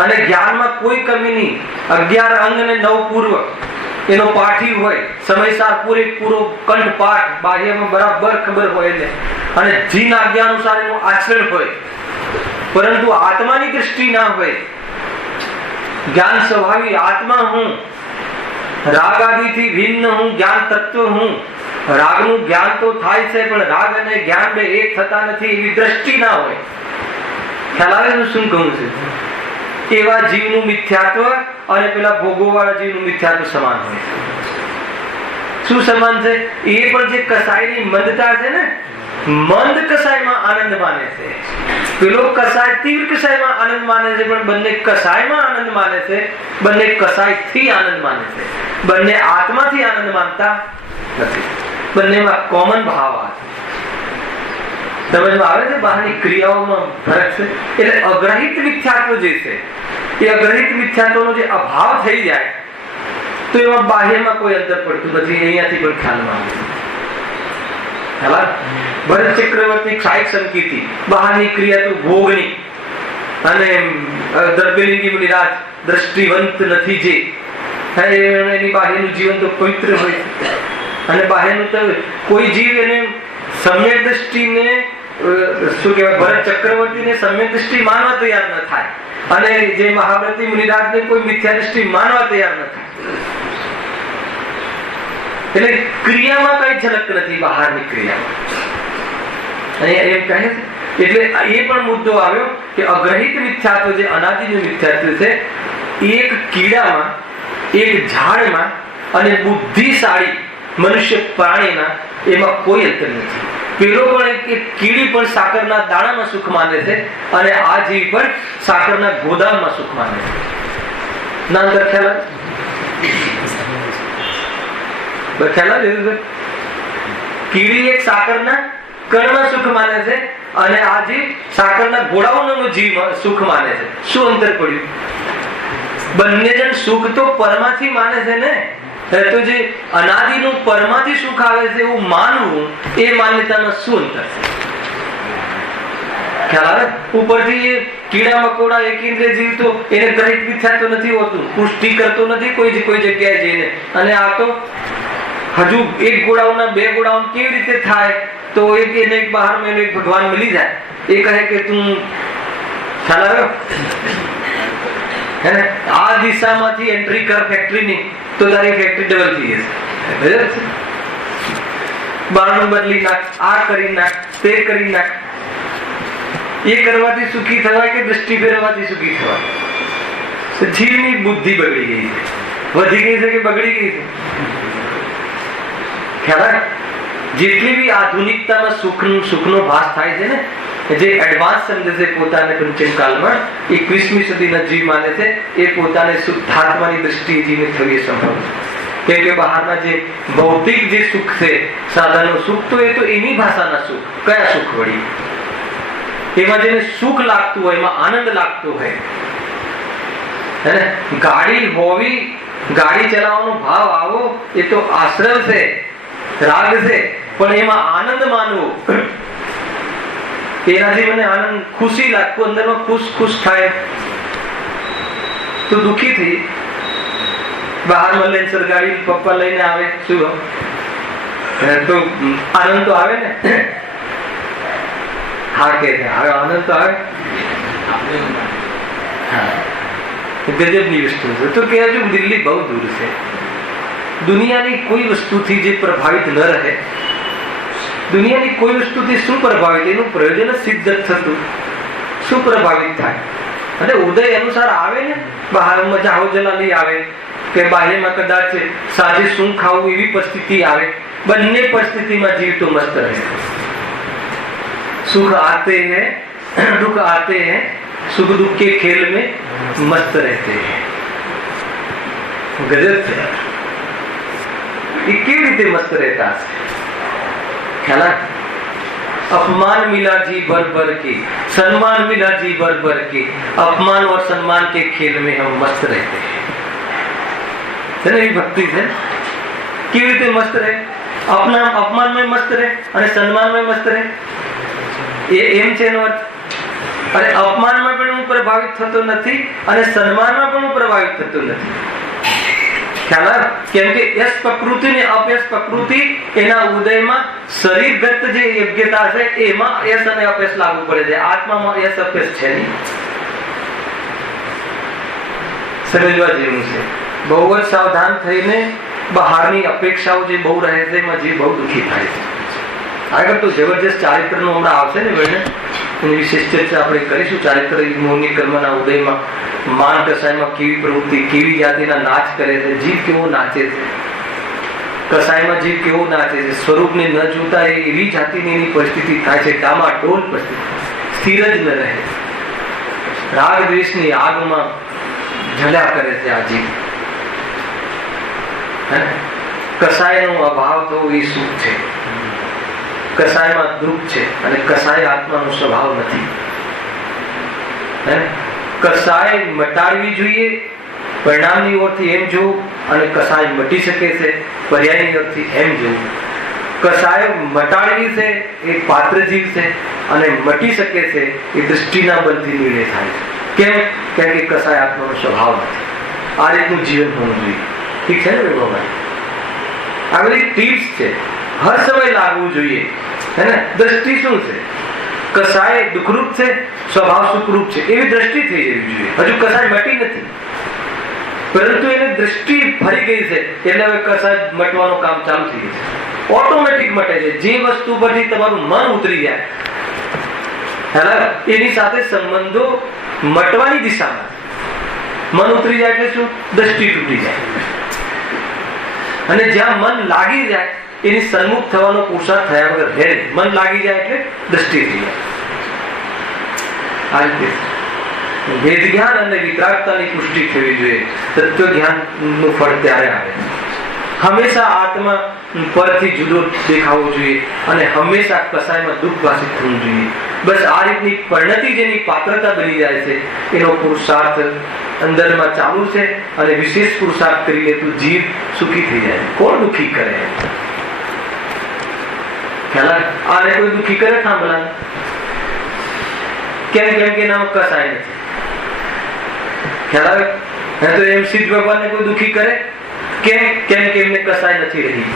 અને જ્ઞાનમાં કોઈ કમી નહીં. 11 અંગ અને 9 પૂર્વ એનો પાઠી હોય, સમયસાર પૂરો કંઠ પાઠ, બાહ્યમાં બરાબર ખબર હોય એટલે, અને જીન આજ્ઞા અનુસાર એનું આચરણ હોય, પરંતુ આત્માની દૃષ્ટિ ના હોય. જ્ઞાન સ્વભાવી આત્મા હું, રાગ આદિથી ભિન્ન હું, જ્ઞાન તત્વ હું. રાગનું જ્ઞાન તો થાય છે પણ રાગ અને જ્ઞાન બે એક થતા નથી એવી દ્રષ્ટિ ના હોય. ખ્યાલ આવે હું શું કહું છું? એવા જીવનું મિથ્યાત્વ અને પેલા ભોગોવાળા જીવનું મિથ્યાત્વ સમાન હોય. શું સમાન છે? એ પણ જે કસાયની મંદતા છે ને, મંદ કસાયમાં આનંદ માને છે, પેલો કસાય તીવ્ર કસાયમાં આનંદ માને છે, પણ બંને કસાયમાં આનંદ માને છે, બંને કસાયથી આનંદ માને છે, બંને આત્માથી આનંદ માનતા નથી. બંનેમાં કોમન ભાવ આવે. સમજમાં આવે છે? બહારની ક્રિયાઓમાં ફરક છે. એટલે અગ્રહિત મિથ્યાત્વ જે છે એ અગ્રહિત મિથ્યાત્વનો જે અભાવ થઈ જાય તો એમાં બાહ્યમાં કોઈ અંતર પડતું નથી. અહીંયાથી પણ ખ્યાલમાં આવે. ભરત ચક્રવર્તી ક્ષાયક સંકીર્તિ, બહારની ક્રિયા તો ભોગની, અને દ્રવ્યલિંગી મુનિરાજ દ્રષ્ટિવંત નથી જે, એની બાહ્યનું જીવન તો પવિત્ર હોય છે, અને બાહ્યનું તો કોઈ જીવ એને સમ્યક દ્રષ્ટિને શું કહેવાય, ભરત ચક્રવર્તીને સમ્યક દ્રષ્ટિ માનવા તૈયાર ન થાય, અને જે મહાવ્રતી મુનિરાજને કોઈ મિથ્યા દ્રષ્ટિ માનવા તૈયાર ન થાય. એટલે ક્રિયામાં કઈ ઝલક નથી બહારની ક્રિયામાં. અને એમ કહે છે એટલે એ પણ મુદ્દો આવ્યો કે અગ્રહિત મિથ્યાત્વ જે અનાદિનું મિથ્યાત્વ છે, એક કીડામાં, એક ઝાડમાં અને બુદ્ધિશાળી મનુષ્ય પ્રાણીના એમાં કોઈ અંતર નથી. પેલો પણ એક કીડી પણ સાકરના દાણામાં સુખ માને છે, અને આ જીવ પણ સાકરના ગોદામમાં સુખ માને છે. ના અંતર ખ્યાલ આવે? કીડી એક સાકરના કણમાં સુખ માને છે, અને આ જીવ સાકરના ગોળાઓનો જીવ સુખ માને છે. શું અંતર પડ્યું? બંને જણ સુખ તો પરમાથી માને છે ને, તો જે અનાદિનું પરમાથી સુખ આવે છે એવું માનવું, એ માન્યતામાં શું અંતર છે? ખ્યાલ આવે? ઉપરથી કીડા મકોડા એકેન્દ્રિય જીવ તો એને ગ્રહિત મિથ્યાત્વ નથી હોતું, પુષ્ટિ કરતો નથી કોઈ જગ્યાએ જઈને, અને આ તો હજુ એક ગોળાઓના 2 ગોળાઓ કેવી રીતે થાય? તો એને એક બહાર મેં એક ભગવાન મળી જાય, એ કહે કે તું ખ્યાલ આવ્યો હે ને, આ દિશામાંથી એન્ટ્રી કર ફેક્ટરીની, તો તારી ફેક્ટરી ડબલ થઈ જશે. બારણું બદલી નાખ, આ કરી નાખ, તે કરી નાખ. એ કરવાથી સુખી થવાય કે દ્રષ્ટિ ફેરવવાથી સુખી થવાય? જીવની બુદ્ધિ બગડી ગઈ છે. વધી ગઈ છે કે બગડી ગઈ છે? ખ્યાલ? જેટલી બી આધુનિકતામાં સુખનો ભાસ થાય છે ને, જે એડવાન્સ સમજે છે પોતાને પંચમ કાળમાં, 21મી સદીના જીવ માને છે એ પોતાને શુદ્ધાત્માની દ્રષ્ટિએ જીવને થવી સંભવ છે. કેમ કે બહારના જે ભૌતિક જે સુખ છે, સાધનો સુખ, તો એ તો એની ભાષાના સુખ. કયા સુખ વળી? એમાં જેને સુખ લાગતું હોય, એમાં આનંદ લાગતો હોય, હે ને? ગાડી હોવી, ગાડી ચલાવવાનો ભાવ આવો, એ તો આશ્રય છે, રાગ છે, પણ એમાં આનંદ માનવો, એનાથી મને આનંદ, ખુશી લાગતું, અંદરમાં ખુશ થાય, તો દુઃખી થઈ બહાર મળે સરગાડી પપ્પા લઈને આવે, શું તો આનંદ તો આવે ને? હા કે હવે આનંદ તો આવે. ગજબની વસ્તુ છે. તો કે હજુ દિલ્હી બહુ દૂર છે. દુનિયાની કોઈ વસ્તુથી જે પ્રભાવિત ન રહે, દુનિયાની કોઈ વસ્તુથી શું પ્રભાવિત, એનું પ્રયોજન સિદ્ધ થતું, શું પ્રભાવિત થાય? અને ઉદય અનુસાર આવે ને, બહાર મજા જલાલી આવે કે બાહ્યમાં કદાચ સાંજે શું ખાવું એવી પરિસ્થિતિ આવે, બંને પરિસ્થિતિમાં જીવ તો મસ્ત રહે. सुख आते हैं दुख आते हैं, सुख दुख के खेल में मस्त रहते हैं. गजब છે. ये કેવી રીતે મસ્ત રહેતા હશે? ખ્યાલ? अपमान मिला जी भर भर के, सम्मान मिला जी भर भर के, अपमान और सम्मान के खेल में हम मस्त रहते हैं. है ना? ये भक्ति है. કેવી રીતે મસ્ત રહે? अपना अपमान में मस्त રહે અને સન્માન में મસ્ત રહે. એ એમ છે એનો અર્થ. અને અપમાનમાં પણ હું પ્રભાવિત થતો નથી અને સન્માનમાં પણ હું પ્રભાવિત થતો નથી. ખ્યાલ? કેમ કે યશ પ્રકૃતિ ને અપયશ પ્રકૃતિ, એના ઉદયમાં શરીરગત જે યોગ્યતા છે એમાં યશ અને અપયશ લાગુ પડે છે. આત્મામાં યશ અપયશ છે નહીં. સમજવા જેવું છે. બહુ જ સાવધાન થઈને બહારની અપેક્ષાઓ જે બહુ રહે છે એમાં જે બહુ દુઃખી થાય છે. આગળ તો જબરજસ્ત ચારિત્રનું હમણાં આવશે ને વર્ણન, એની વિશેષ ચર્ચા આપણે કરીશું. ચારિત્ર મોહની કર્મના ઉદયમાં માન કસાયમાં કેવી પ્રવૃત્તિ, કેવી જાતિના નાચ કરે છે, જીવ કેવો નાચે છે, કસાયમાં જીવ કેવો નાચે છે, સ્વરૂપને ન જોતા એવી જાતિની એની પરિસ્થિતિ થાય છે, ડામાડોળ પરિસ્થિતિ, સ્થિર જ ન રહે, રાગ દ્વેષની આગમાં ઝલ્યા કરે છે આ જીવ. કસાયનો અભાવ થવો એ સુખ છે. કસાયમાં દુઃખ છે અને કસાય આત્માનો સ્વભાવ નથી. કસાય મટાડવી જોઈએ, પરિણામની ઓરથી એમ જોવું, અને કસાય મટી શકે છે પર્યાયની ઓરથી એમ જોવું. કસાય મટાડવી છે એ પાત્ર જીવ છે અને મટી શકે છે એ દૃષ્ટિના બલથી નિર્ણય થાય છે. કેમ? કેમ કે કસાય આત્માનો સ્વભાવ નથી. આ રીતનું જીવન હોવું જોઈએ. ઠીક છે ને ભગવાન? આ બધી ટિપ્સ છે, હર સમય લાગવું જોઈએ. હે ને? દ્રષ્ટિ શું છે? કસાય દુઃખરૂપ છે, સ્વભાવ સુખરૂપ છે, એવી દ્રષ્ટિ થઈ જવી જોઈએ. હજુ કસાય મટી નથી, પરંતુ એને દ્રષ્ટિ ફરી ગઈ છે એટલે હવે કસાય મટવાનું કામ ચાલુ થઈ ગયું છે. ઓટોમેટિક મટે છે. જે વસ્તુ પરથી તમારું મન ઉતરી જાય, એની સાથે સંબંધો મટવાની દિશામાં. મન ઉતરી જાય એટલે શું? દ્રષ્ટિ તૂટી જાય. અને જ્યાં મન લાગી જાય એની સન્મુખ થવાનો પુરુષાર્થ થયા વગર રહે. મન લાગી જાય એટલે દ્રષ્ટિ થઈ જાય. આ રીતે વેદ જ્ઞાન અને વિતરાગતાની પુષ્ટિ થવી જોઈએ. તત્વ જ્ઞાનનું ફળ ત્યારે આવે. હંમેશા આત્મા પરથી જુદો દેખાવો જોઈએ અને હંમેશા કસાયમાં દુઃખ ભાષિત થવું જોઈએ. બસ આ રીતની પરિણતિ જેની પાત્રતા બની જાય છે એનો પુરુષાર્થ અંદરમાં ચાલુ છે. અને વિશેષ પુરુષાર્થ કરી લે તો જીવ સુખી થઈ જાય. કોણ દુઃખી કરે? ખ્યાલ? આને કોઈ દુઃખી કરે થાંભલા? કેમ? કેમ કે નામ કસાય નથી. ખ્યાલ? તો એમ સિદ્ધ ભગવાનને કોઈ દુઃખી કરે? કેમ? કેમ કે એમને કસાય નથી રહી.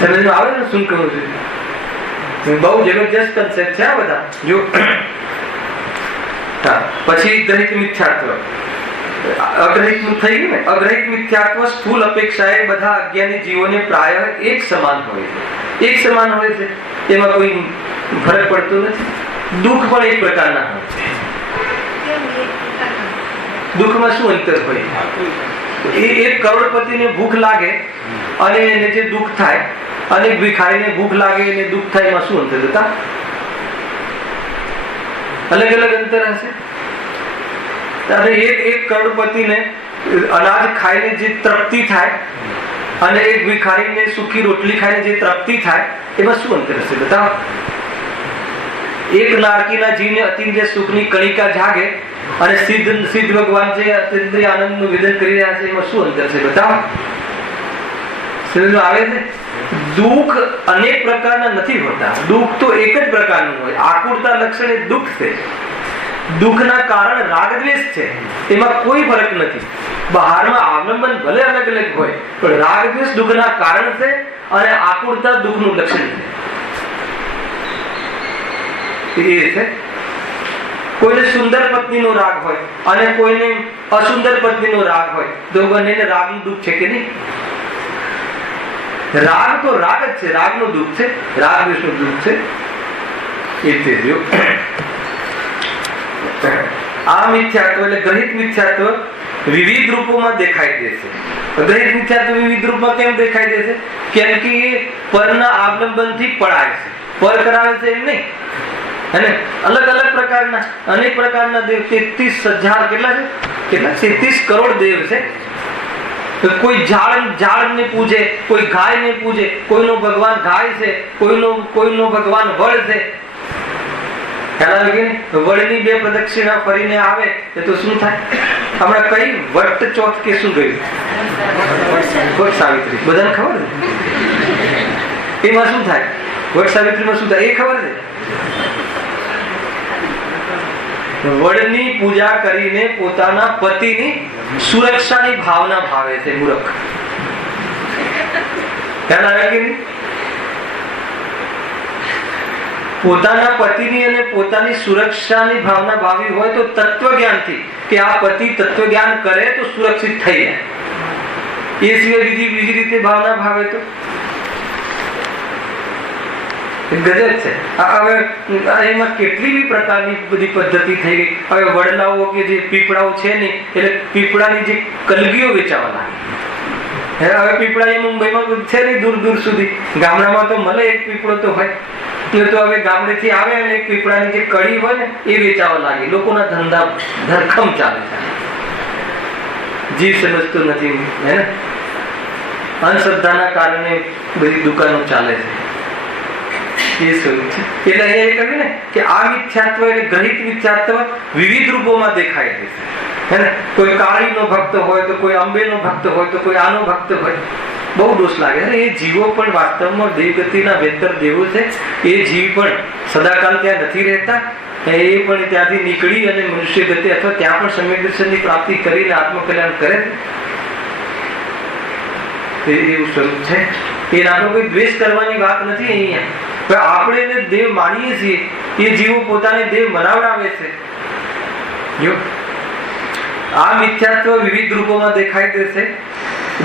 સમજમાં આવે ને શું કહું છું? બહુ જબરજસ્ત કન્સેપ્ટ છે આ બધા. જો પછી ગ્રહિત મિથ્યાત્વ. અગ્રહિત થઈ ગયું ને. અગ્રહિત મિથ્યાત્વ સ્થૂલ અપેક્ષાએ બધા અજ્ઞાની જીવોને પ્રાય એક સમાન હોય છે. એક સમાન હોય છે. એમાં કોઈ ફરક પડતો નથી. દુઃખ પણ એક પ્રકારના હોય છે. દુઃખમાં શું અંતર હોય? એ એક કરોડપતિને ભૂખ લાગે અને એને જે દુઃખ થાય, અને ભિખારીને ભૂખ લાગે એને દુઃખ થાય, એમાં શું અંતર હતા? અલગ અલગ અંતર હશે. એક કરોડપતિને અનાજ ખાઈને જે તૃપ્તિ થાય અને એક ભિખારીને સુખી રોટલી ખાઈને જે તૃપ્તિ થાય, એમાં શું અંતર હશે? બતાવો. એક નારકીના જીવને અતિન્દ્રિય સુખની કણિકા જાગે અને સિદ્ધ ભગવાન જે અતિન્દ્રિય આનંદનું વિધન કરી રહ્યા છે, એમાં શું અંતર છે? બતાવો. સમજમાં આવે છે? દુઃખ અનેક પ્રકારના નથી હોતા. દુઃખ તો એક જ પ્રકારનું હોય. આકુરતા લક્ષણ એ દુઃખ છે. દુઃખના કારણ રાગ દ્વેષ છે, એમાં કોઈ ફરક નથી. બહારમાં અવલંબન ભલે અલગ અલગ હોય, પણ રાગ દ્વેષ દુઃખના કારણ છે અને આકુરતા દુઃખનું લક્ષણ છે. એ છે. કોઈને સુંદર પત્નીનો રાગ હોય અને કોઈને અસુંદર પત્નીનો રાગ હોય, તો બંનેને રાગનું દુઃખ છે કે નહીં? રાગ તો રાગ જ છે, રાગનું દુઃખ છે, રાગ દ્વેષનું દુઃખ છે. એ તે આ મિથ્યાત્વ એટલે ગ્રહિત મિથ્યાત્વ વિવિધ રૂપોમાં દેખાઈ દેશે. ગ્રહિત મિથ્યાત્વ વિવિધ રૂપમાં કેમ દેખાઈ દેશે? કેમ કે એ પરના આવલંબનથી પડાય છે, પર કરાવે છે એમ નહીં. અને અલગ અલગ પ્રકારના અનેક પ્રકારના દેવ, 33,000 કેટલા છે? કેટલા? 33 કરોડ દેવ છે. કોઈ ઝાડને પૂજે, કોઈ ગાયને પૂજે, કોઈનો ભગવાન ગાય છે, કોઈનો ભગવાન વડ છે. વડની 2 પ્રદક્ષિણા ફરીને આવે તો શું થાય? હમણાં કઈ વટ ચોથ કે શું ગયું? વટ સાવિત્રી, બધાને ખબર છે. એમાં શું થાય? વટ સાવિત્રીમાં શું થાય એ ખબર છે? વડની પૂજા કરીને પોતાના પતિની સુરક્ષાની ભાવના ભાવે છે. મૂર્ખ. ખ્યાલ આવે કે નહીં? પોતાના પતિની અને પોતાની સુરક્ષાની ભાવના ભાવી હોય તો તત્વજ્ઞાનથી કે આ પતિ તત્વજ્ઞાન કરે તો સુરક્ષિત થઈ જાય. એ સિવાય બીજી રીતે ભાવના ભાવે તો ગજબ છે. હવે એમાં કેટલી બી પ્રકારની બધી પદ્ધતિ થઈ ગઈ. હવે વડલાઓ કે જે પીપળાઓ છે ને, એટલે પીપળાની જે કલગીઓ વેચાવા લાગી. હવે પીપળા એ મુંબઈમાં છે ને, દૂર દૂર સુધી. ગામડામાં તો મળે એક પીપળો તો હોય. તો હવે ગામડેથી આવે અને એક પીપળાની જે કડી હોય ને એ વેચાવા લાગી. લોકોના ધંધા ધરખમ ચાલે છે. જીવ સમજતો નથી, હે ને? અંધશ્રદ્ધાના કારણે બધી દુકાનો ચાલે છે. એ સ્વરૂપ છે. એટલે અહીંયા એ કહ્યું ને કે આ મિથ્યાત્વ એટલે ગ્રહિત મિથ્યાત્વ વિવિધ રૂપોમાં દેખાય છે, હે ને? કોઈ કાળીનો ભક્ત હોય તો કોઈ અંબેનો ભક્ત હોય તો કોઈ આનો ભક્ત હોય. બહુ દોષ લાગે. એ જીવો પણ વાસ્તવમાં દેવગતિના વેતર દેવો છે. એ જીવ પણ સદાકાલ ત્યાં નથી રહેતા. એ પણ ત્યાંથી નીકળી અને મનુષ્ય ગતિ અથવા ત્યાં પણ સમ્યક દર્શનની પ્રાપ્તિ કરીને આત્મકલ્યાણ કરે છે. એવું સ્વરૂપ છે. એ આપણો કોઈ દ્વેષ કરવાની વાત નથી અહીંયા. આપણે એને દેવ માનીએ છીએ, એ જીવો પોતાને દેવ મનાવડાવે છે. જો આ મિથ્યાત્વ વિવિધ રૂપોમાં દેખાઈ દેશે.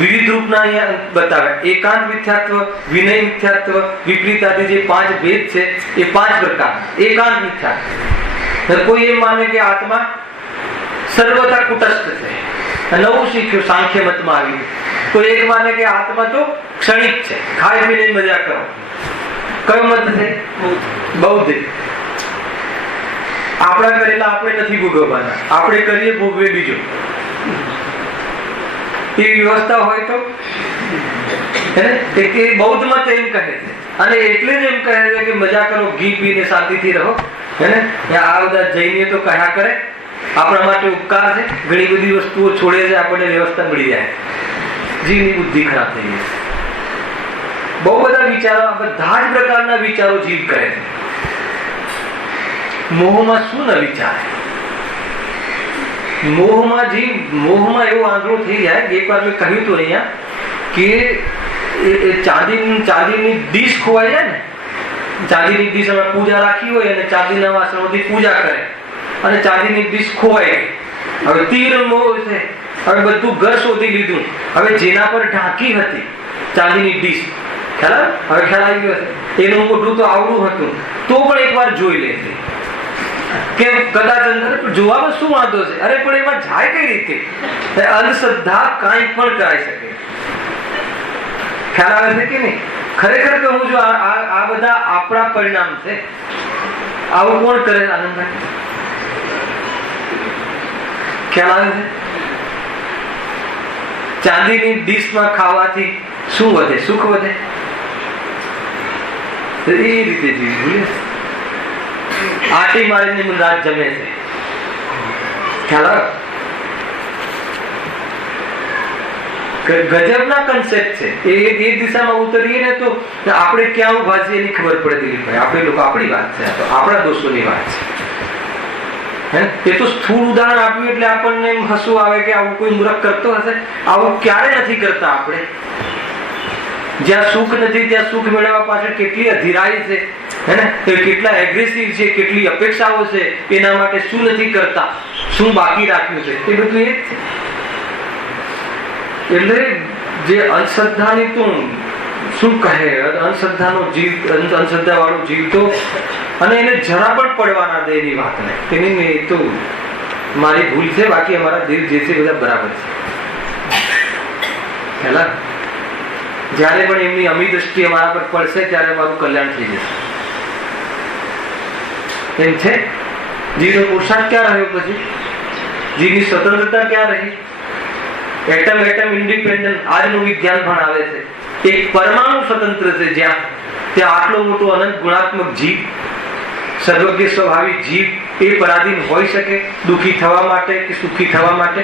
વિવિધ રૂપના અહીંયા બતાવે. એકાંત મિથ્યાત્વ, વિનય મિથ્યાત્વ, વિપરીત આદિ જે 5 ભેદ છે એ 5 પ્રકાર. એકાંત મિથ્યાત્વ, કોઈ એમ માને કે આત્મા સર્વથા કુટસ્થ છે, નવું શીખ્યું સાંખ્ય મતમાં આવી. કોઈ એક માને કે આત્મા તો ક્ષણિક છે, ખાઈ પીને મજા કરો. કયો મત છે? બૌદ્ધ. આપણા કરેલા આપણે નથી ભોગવવાના, આપણે કરીએ ભોગવે બીજો. એ વ્યવસ્થા હોય તો બૌદ્ધ મત એમ કહે છે. અને એટલે જ એમ કહે છે કે મજા કરો, ઘી પીને શાંતિથી રહો, હે ને? આ બધા જઈને તો કહ્યા કરે આપણા માટે ઉપકાર છે. ઘણી બધી વસ્તુઓ છોડે છે, આપણને વ્યવસ્થા મળી જાય. જીવની બુદ્ધિ ખરાબ થઈ ગઈ. બહુ બધા વિચારો, બધા જ પ્રકારના વિચારો જીવ કરે છે. મોહમાં શું ન વિચારે? મોહમાં એવો આંધળો થઈ જાય. એક વાર મેં કહ્યું હતું અહીંયા કે ચાંદીની ડીશ ખોવાઈ જાય ને, ચાંદીની ડીશ અમે પૂજા રાખી હોય અને ચાંદીના વાસણોથી પૂજા કરે અને ચાંદીની ડીશ ખોવાઈ ગઈ. હવે તીર મોહ છે. હવે બધું ઘર શોધી લીધું. હવે જેના પર ઢાંકી હતી ચાંદીની ડીશ ખ્યાલ હવે ખ્યાલ આવી ગયો છે. એનું મોઢું તો આવડું હતું તો પણ એકવાર જોઈ લેશે કે કદાચ અંદર જોવામાં શું વાંધો છે. અરે પણ એમાં જાય કઈ રીતે? અંધશ્રદ્ધા કાંઈ પણ કરાઈ શકે. ખ્યાલ આવે છે કે નહીં? ખરેખર કહું છું, આ બધા આપણા પરિણામ છે. આવું કોણ કરે? આનંદભાઈ ખ્યાલ આવે છે? ચાંદીની ડીશમાં ખાવાથી શું વધે? સુખ વધે? એ રીતે જીવ ભૂલે આટી મારીને રાત જમે છે. ખ્યાલ આવે? ગજબના કન્સેપ્ટ છે. એ દિશામાં ઉતરીએ ને તો આપણે ક્યાં ઉભા છીએ એની ખબર પડે. દિલીપભાઈ, આપણે લોકો આપણી વાત છે, તો આપણા દોષોની વાત છે. એ તો સ્થૂળ ઉદાહરણ આપ્યું એટલે આપણને એમ હસવું આવે કે આવું કોઈ મૂર્ખ કરતો હશે. આવું ક્યારે નથી કરતા આપણે. જ્યાં સુખ નથી ત્યાં સુખ મેળવવા પાછળ કેટલી અધીરાઈ છે, હે ને? કેટલા એગ્રેસિવ છે, કેટલી અપેક્ષાઓ છે. એના માટે શું નથી કરતા, શું બાકી રાખ્યું છે, એ બધું એ જ છે. એટલે જે અંધશ્રદ્ધાની તો શું કહે, અંધશ્રદ્ધાનો જીવ, અંધશ્રદ્ધા વાળો જીવ તો, અને એને જરા પણ પડવા ના દે એની વાતને. એની તો મારી ભૂલ છે, બાકી અમારા દિલ જે છે બધા બરાબર છે. ખ્યાલ? જ્યારે પણ એમની અમી દ્રષ્ટિ અમારા પર પડશે ત્યારે અમારું કલ્યાણ થઈ જશે. એમ છે. જીવનો પુરુષાર્થ ક્યાં રહ્યો? પછી જીવની સ્વતંત્રતા ક્યાં રહી? એટમ ઇન્ડિપેન્ડન્ટ આજનું વિજ્ઞાન ભણાવે છે. એક પરમાણુ સ્વતંત્ર છે, જ્યાં ત્યાં આટલો મોટો અનંત ગુણાત્મક જીવ, સર્વજ્ઞ સ્વભાવી જીવ એ પરાધીન હોઈ શકે દુઃખી થવા માટે કે સુખી થવા માટે?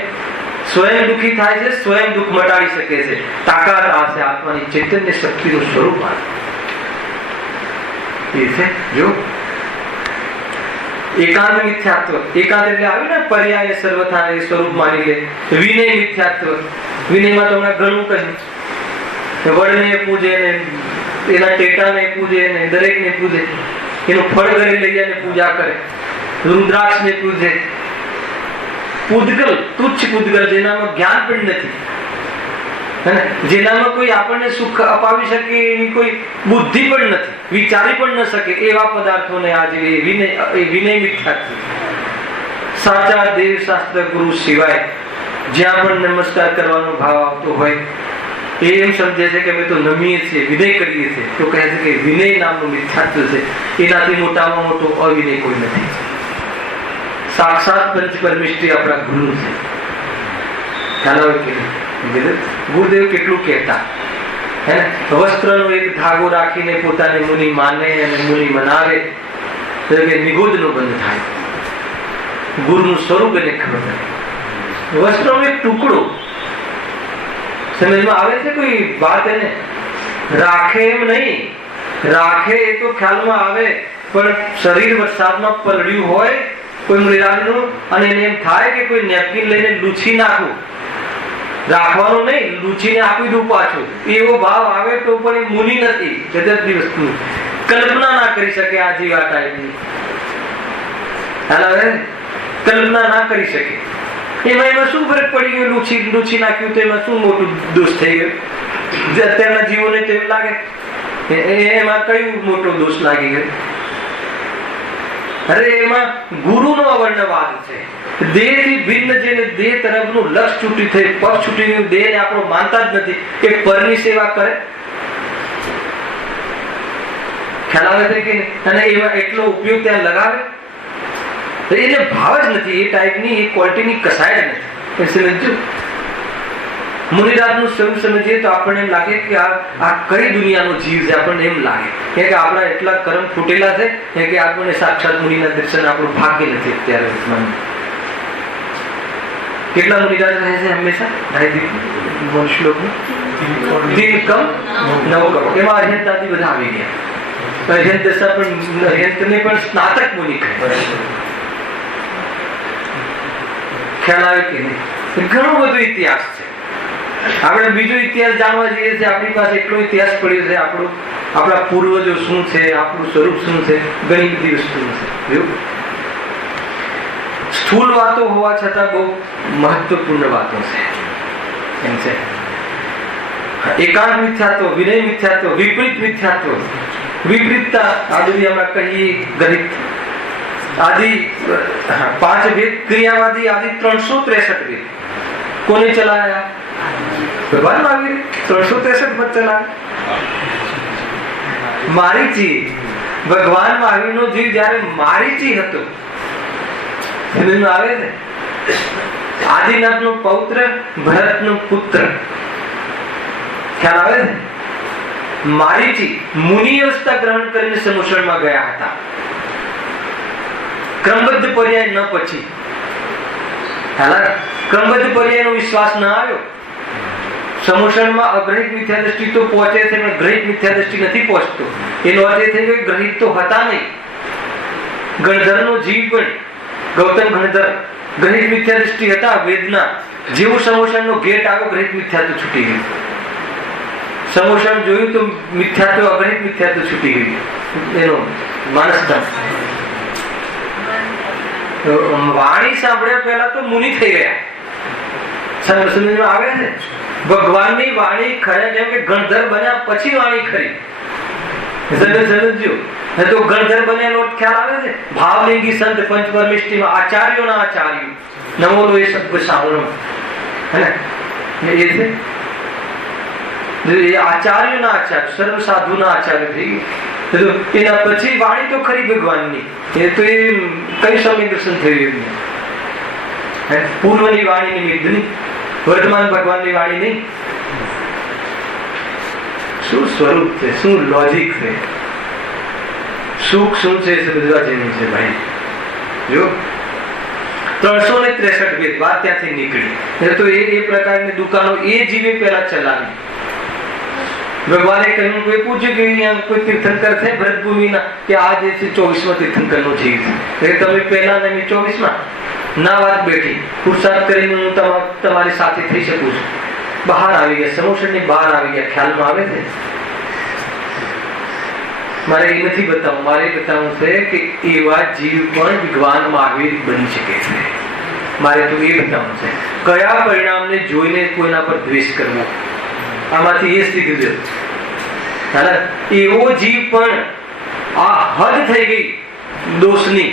સ્વયં દુઃખી થાય છે, સ્વયં દુઃખ મટાડી શકે છે. તાકાત આ છે આત્માની ચૈતન્ય શક્તિનું સ્વરૂપ આ છે. જો એકાંત મિથ્યાત્વ, એકાંત એટલે આવ્યું ને પર્યાય સર્વથા એ સ્વરૂપ માની લે. વિનય મિથ્યાત્વ, વિનયમાં તો હમણાં ઘણું કહ્યું. વડને પૂજે ને એના ટેટાને પૂજે ને દરેકને પૂજે, એનું ફળ ઘરે લઈ જાય પૂજા કરે, રુદ્રાક્ષને પૂજે. પૂદગલ, તુચ્છ પૂદગલ, જેનામાં જ્ઞાન પણ નથી, જેનામાં કોઈ આપણને સુખ અપાવી શકે એવી કોઈ બુદ્ધિ પણ નથી, વિચારી પણ ન શકે એવા પદાર્થોને આજે વિનય મિથ્યાત્વ. સાચા દેવ શાસ્ત્ર ગુરુ સિવાય જ્યાં પણ નમસ્કાર કરવાનો ભાવ આવતો હોય એ એમ સમજે છે કે અમે તો નમીએ છીએ, વિનય કરીએ છીએ, તો કહે છે કે વિનય નામનું મિથ્યાત્વ છે. એનાથી મોટામાં મોટો અવિનય કોઈ નથી. સાક્ષાત પંચ પરમેશ્વરી આપણા ગુરુ છે. ખ્યાલ આવે કે ગુરુદેવ કેટલું કહેતા, હે, વસ્ત્રનો એક ધાગો રાખીને પોતાને મુનિ માને અને મુનિ મનાવે તો કે નિગોદનો બંધ થાય. ગુરુનું સ્વરૂપ એને ખબર પડે. વસ્ત્રનો એક ટુકડો સમજમાં આવે છે. કોઈ વાત એને રાખે એમ નહીં, રાખે એ તો ખ્યાલમાં આવે, પણ શરીર વરસાદમાં પલળ્યું હોય કોઈ મૃદાનું અને એને એમ થાય કે કોઈ નેપકિન લઈને લૂછી નાખું, રાખવાનું નહીં, લૂછીને આપી દઉં પાછું, એવો ભાવ આવે તો પણ એ મુનિ નથી. જગતની વસ્તુ કલ્પના ના કરી શકે. આ જેવા ટાઈપની કલ્પના ના કરી શકે. એમાં શું ફરક પડી ગયો? લૂછી નાખ્યું તો એમાં શું મોટું દોષ થઈ ગયો? અત્યારના જીવોને તો એવું લાગે એમાં કયું મોટો દોષ લાગી ગયો? અરે એમાં ગુરુનો અવર્ણવાદ છે. દેહથી ભિન્ન જેને દેહ તરફનું લક્ષ છૂટી થઈ, પગ છૂટી ગયું, દેહને આપણો માનતા જ નથી, એ પરની સેવા કરે. ખ્યાલ આવે છે કે નહીં? અને એમાં એટલો ઉપયોગ ત્યાં લગાવે, એને ભાવ જ નથી. એ ટાઈપની એ ક્વોલિટીની કસાય જ નથી. સમજો, મુનિરાજનું સ્વરૂપ સમજીએ તો આપણને એમ લાગે કે આ કઈ દુનિયાનો જીવ છે. આપણને એમ લાગે કે આપણા એટલા કર્મ ફૂટેલા છે કે આપણને સાક્ષાત મુનિના દર્શન આપણું ભાગ્ય નથી. અત્યારે કેટલા મુનિરાજ રહે છે હંમેશા શ્લોકમાં? દિન કમ નવ કમ. એમાં અર્યંતાથી બધા આવી ગયા. અર્યંત દશા પણ, અર્યંતને પણ સ્નાતક મુનિ કહે. ખ્યાલ આવે કે નહીં? ઘણો બધો ઇતિહાસ છે. આપણે બીજો ઇતિહાસ જાણવા જઈએ છીએ, આપણી પાસે એટલો ઇતિહાસ પડ્યો છે. આપણા પૂર્વજો શું છે, આપણું સ્વરૂપ શું છે, ઘણી બધી વસ્તુઓ છે. સ્થૂળ વાતો હોવા છતાં બહુ મહત્વપૂર્ણ વાતો છે. એમ છે એકાંત મિથ્યાત્વ, વિનય મિથ્યાત્વ, વિપરીત મિથ્યાત્વ, વિપરીતતા આદિ હમણાં કહીએ ગણિત આદિ 5 વેદ, ક્રિયાવાદી આદિ 363 વેદ કોને ચલાયા? ભગવાન મહાવીર 363 પદ ચલાયા. મારીચી, ભગવાન મહાવીર નો જીવ જયારે મારીચી હતો, સમજમાં આવે છે? આદિનાથ નો પૌત્ર, ભરત નો પુત્ર, ખ્યાલ આવે છે? મારીચી મુનિ અવસ્થા ગ્રહણ કરીને સમુષણમાં ગયા હતા. ક્રમબદ્ધ પર્યાય ન પછી ક્રમબદ્ધ પર્યાય નો વિશ્વાસ ન આવ્યો. સમુષણમાં અગ્રહિત મિથ્યા દ્રષ્ટિ તો પહોંચે છે પણ ગ્રહિત મિથ્યા દ્રષ્ટિ નથી પહોંચતો. એનો અર્થ એ થઈ ગયો ગ્રહિત તો હતા નહીં. ગણધર નો જીવ પણ, ગૌતમ ગણધર ગ્રહિત મિથ્યા દ્રષ્ટિ હતા વેદના. જેવું સમુષણ નો ગેટ આવ્યો ગ્રહિત મિથ્યાત્વ છૂટી ગયું. સમુષણ જોયું તો મિથ્યાત્વ, અગ્રહિત મિથ્યાત્વ છૂટી ગયું. એનો માનસ વાણી સાંભળ્યા પહેલા તો મુનિ થઈ ગયા. સમજમાં આવે ને? ભગવાનની વાણી ખરે જેમ કે ગણધર બન્યા પછી વાણી ખરી. સમજો તો ગણધર બન્યાનો ખ્યાલ આવે છે? ભાવલિંગી સંત પંચ પરમિષ્ટિમાં આચાર્યોના આચાર્યો નમોનો એ શબ્દ સાંભળો હે ને, એ છે એ આચાર્યોના આચાર્ય, સર્વ સાધુના આચાર્ય થઈ ગયું. એના પછી વાણી તો ખરી ભગવાનની. એ તો એ કઈ સમય દર્શન થયું એમ પૂર્વની વાણી નિમિત્ત નહીં, વર્તમાન ભગવાનની વાણી નહીં. શું સ્વરૂપ છે, શું લોજિક છે, સુખ શું છે, સમજવા જેવું છે ભાઈ. જો 363 વેદ વાત ત્યાંથી નીકળી. તો એ પ્રકારની દુકાનો એ જીવે પહેલા ચલાવી. ભગવાને કહ્યું, કોઈ પૂછ્યું કે અહીંયા કોઈ તીર્થંકર છે ભરતભૂમિના, કે આ જે છે 24મા તીર્થંકરનો જીવ છે, તમે પહેલા ને 24મા ના વાત બેઠી. પુરુષાર્થ કરીને હું તમારી સાથે થઈ શકું છું. બહાર આવી ગયા, સમુષણની બહાર આવી ગયા. ખ્યાલમાં આવે છે? મારે એ નથી બતાવવું, મારે બતાવવું છે કે એવા જીવ પણ ભગવાન મહાવીર બની શકે છે. મારે તો એ બતાવવું છે કયા પરિણામને જોઈને કોઈના પર દ્વેષ કરવો. આમાંથી એ શીખજો. એવો જીવ પણ આ હદ થઈ ગઈ દોષની,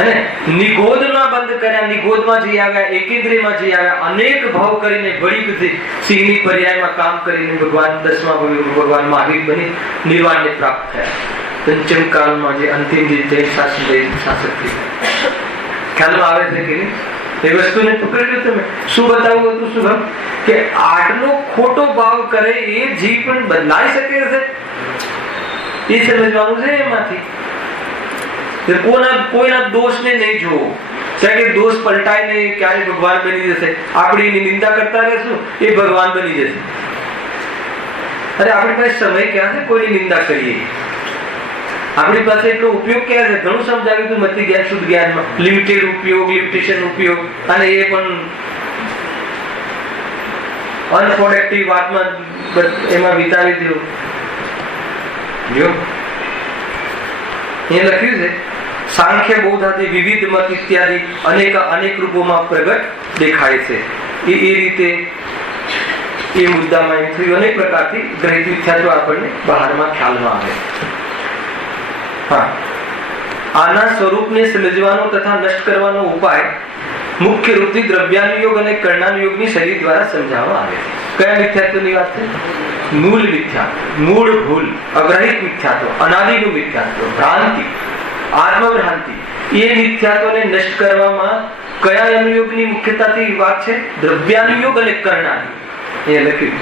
અને નિગોદમાં બંધ કર્યા, નિગોદમાં જઈ આવ્યા, એકેન્દ્રીમાં જઈ આવ્યા, અનેક ભાવ કરીને વળી બધી સિંહની પર્યાયમાં કામ કરીને ભગવાન 10મા ભગવાન મહાવીર બની નિર્વાણને પ્રાપ્ત થયા. પંચમ કાળમાં જે અંતિમ જે જૈન શાસક થઈ. ખ્યાલમાં આવે છે કે નહીં? એ વસ્તુને પકડી લો તમે. શું બતાવવું હતું શુભમ? કે આટલો ખોટો ભાવ કરે એ જીવ પણ બદલાઈ શકે છે. એ સમજવાનું છે. એમાંથી કોઈના દોષને નહીં જોવો, કારણ કે દોષ પલટાય નહીં, ક્યારે ભગવાન બની જશે. આપણે એની નિંદા કરતા રહેશું, એ ભગવાન બની જશે. અરે આપણી પાસે સમય ક્યાં છે કોઈની નિંદા કરીએ? આપણી પાસે એટલો ઉપયોગ ક્યાં છે? ઘણું સમજાવ્યું હતું મતિ જ્ઞાન શુદ્ધ જ્ઞાનમાં, લિમિટેડ ઉપયોગ, લિમિટેશન ઉપયોગ, અને એ પણ અનપ્રોડક્ટિવ વાતમાં એમાં વિતાવી દીધું. જો એ લખ્યું છે સાંખ્ય બૌદ્ધાદી વિવિધ મત ઇત્યાદિ અનેક રૂપોમાં પ્રગટ દેખાય છે. એ રીતે એ મુદ્દામાં એમ થયું અનેક પ્રકારથી ગ્રહિત મિથ્યાત્વ આપણને બહારમાં ખ્યાલમાં આવે. હા, આના સ્વરૂપને સમજવાનો તથા નષ્ટ કરવાનો ઉપાય મુખ્ય રૂપથી દ્રવ્યાનુયોગ અને કર્ણાનુયોગની શૈલી દ્વારા સમજાવવામાં આવે છે. કયા મિથ્યાત્વની વાત છે? મૂળ મિથ્યાત્વ, મૂળ ભૂલ, અગ્રહિત મિથ્યાત્વ, અનાદિનું મિથ્યાત્વ, ભ્રાંતિ, આત્મભ્રાંતિ. એ મિથ્યાત્વને નષ્ટ કરવામાં કયા અનુયોગની મુખ્યતાથી વાત છે? દ્રવ્યાનુયોગ અને કર્ણાનુયોગ. એ લખ્યું.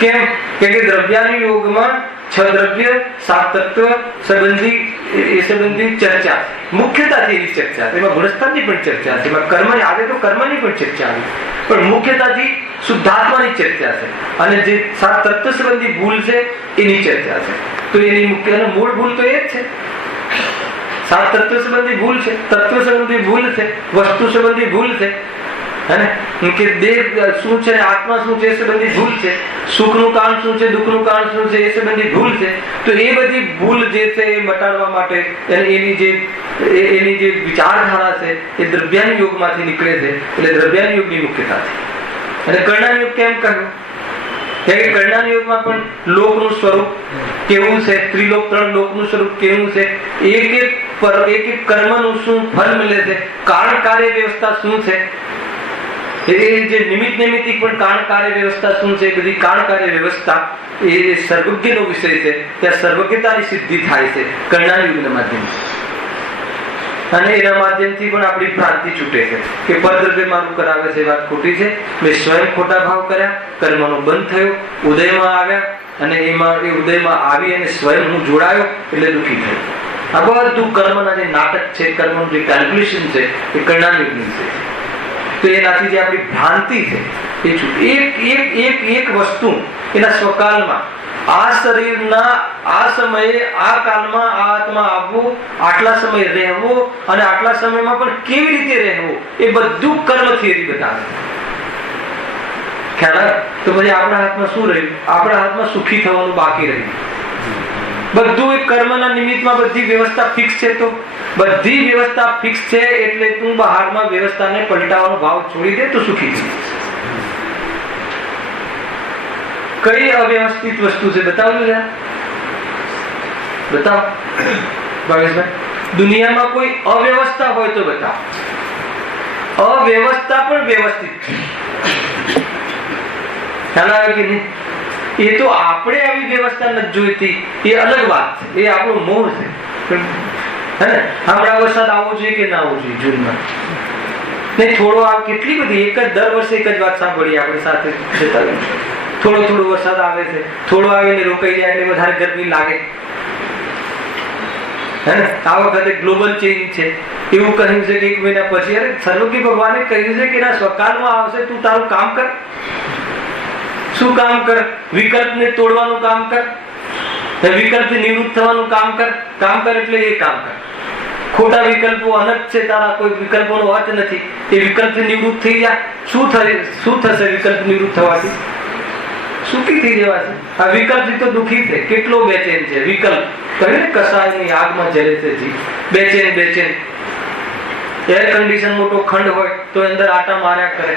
કેમ કે દ્રવ્યાનુયોગમાં 6 દ્રવ્ય 7 તત્વ સંબંધી ચર્ચા, મુખ્યતાથી એની ચર્ચા, એમાં ગુણસ્થાનની પણ ચર્ચા છે, એમાં કર્મ આવે તો કર્મની પણ ચર્ચા આવી, પણ મુખ્યતાથી શુદ્ધાત્માની ચર્ચા છે, અને જે 7 તત્વ સંબંધી ભૂલ છે એની ચર્ચા છે. તો એની મુખ્ય મૂળ ભૂલ તો એ જ છે. 7 તત્વ સંબંધી ભૂલ છે, તત્વ સંબંધી ભૂલ છે, વસ્તુ સંબંધી ભૂલ છે, કે દેહ શું છે, આત્મા શું છે એ સંબંધી ભૂલ છે, સુખનું કારણ શું છે, દુઃખનું કારણ શું છે એ સંબંધી ભૂલ છે. તો એ બધી ભૂલ જે છે એ મટાડવા માટે એની જે વિચારધારા છે એ દ્રવ્યાનુયોગમાંથી નીકળે છે. એટલે દ્રવ્યાનુયોગની મુખ્યતા છે. અને કર્ણાનુયોગ કેમ કહ્યું? કલ્યાણ યોગમાં પણ લોકનું સ્વરૂપ કેવું છે, ત્રિલોક 3 લોકનું સ્વરૂપ કેવું છે, એક એક કર્મનું શું ફળ મળે છે, કારણ કાર્ય વ્યવસ્થા શું છે, એ જે નિમિત્ત નૈમિત્તિક પણ કારણ કાર્ય વ્યવસ્થા શું છે, બધી કારણ કાર્ય વ્યવસ્થા એ સર્વજ્ઞનો વિષય છે. ત્યાં સર્વજ્ઞતાની સિદ્ધિ થાય છે કલ્યાણ યોગના માધ્યમથી. અને એના માધ્યમથી પણ આપણી ભ્રાંતિ છૂટે છે કે પરદ્રવ્ય મારું કરાવે છે, વાત ખોટી છે. મેં સ્વયં ખોટા ભાવ કર્યા, કર્મનો બંધ થયો, ઉદયમાં આવ્યા અને એમાં એ ઉદયમાં આવી અને સ્વયં હું જોડાયો એટલે દુઃખી થયો. આ બધું કર્મના જે નાટક છે, કર્મનું જે કેલ્ક્યુલેશન છે એ કલ્યાણ યોગની છે. તો એનાથી જે આપણી ભ્રાંતિ છે એ છૂટે. એક વસ્તુ એના સ્વકાલમાં આ શરીરના આ સમયે આ કાળમાં આ આત્મા આવવું, આટલા સમય રહેવો અને આટલા સમયમાં પણ કેવી રીતે રહેવું એ બધું કર્મ થિયરી બતાવે. ખ્યાલ આવે? તો પછી આપણા હાથમાં શું રહ્યું? આપણા હાથમાં સુખી થવાનું બાકી રહ્યું. બધું એક કર્મના નિમિત્તમાં બધી વ્યવસ્થા ફિક્સ છે. તો બધી વ્યવસ્થા ફિક્સ છે એટલે તું બહારમાં વ્યવસ્થાને પલટાવવાનો ભાવ છોડી દે તો સુખી થઈ જશે. કઈ અવ્યવસ્થિત વસ્તુ છે બતાવો યાર, બતાવો ભાવેશભાઈ. દુનિયામાં કોઈ અવ્યવસ્થા હોય તો બતાવો. અવ્યવસ્થા પણ વ્યવસ્થિત છે. ખ્યાલ આવે કે નહીં? એ તો આપણે આવી વ્યવસ્થા નથી જોઈતી, એ અલગ વાત છે, એ આપણો મોહ છે. હે ને? હમણાં વરસાદ આવવો જોઈએ કે ના આવવો જોઈએ જૂનમાં? નહીં, થોડો આ કેટલી બધી એક જ દર વર્ષે એક જ વાત સાંભળીએ આપણે સાથે જતા. થોડો વરસાદ આવે છે, થોડો આવે ને રોકાઈ જાય એટલે વધારે ગરમી લાગે. હે ને? આ વખતે ગ્લોબલ ચેન્જ છે એવું કહ્યું છે કે 1 મહિના પછી. અરે સર્વજ્ઞ ભગવાને કહ્યું છે કે એના સ્વકાળમાં આવશે, તું તારું કામ કર. શું કામ કર? વિકલ્પને તોડવાનું કામ કર, વિકલ્પથી નિવૃત્ત થવાનું કામ કર. કામ કર એટલે એ કામ કર. ખોટા વિકલ્પો અનંત છે, તારા કોઈ વિકલ્પોનો અર્થ નથી. એ વિકલ્પથી નિવૃત્ત થઈ જા. શું થશે વિકલ્પ નિવૃત્ત થવાથી? સુખી થઈ જવાશે. આ વિકલ્પથી તો દુઃખી છે, કેટલો બેચેન છે વિકલ્પ. કહ્યું ને કસાયની આગમાં જલે છે જીવ. બેચેન. એર કન્ડિશન મોટો ખંડ હોય તો અંદર આટા માર્યા કરે.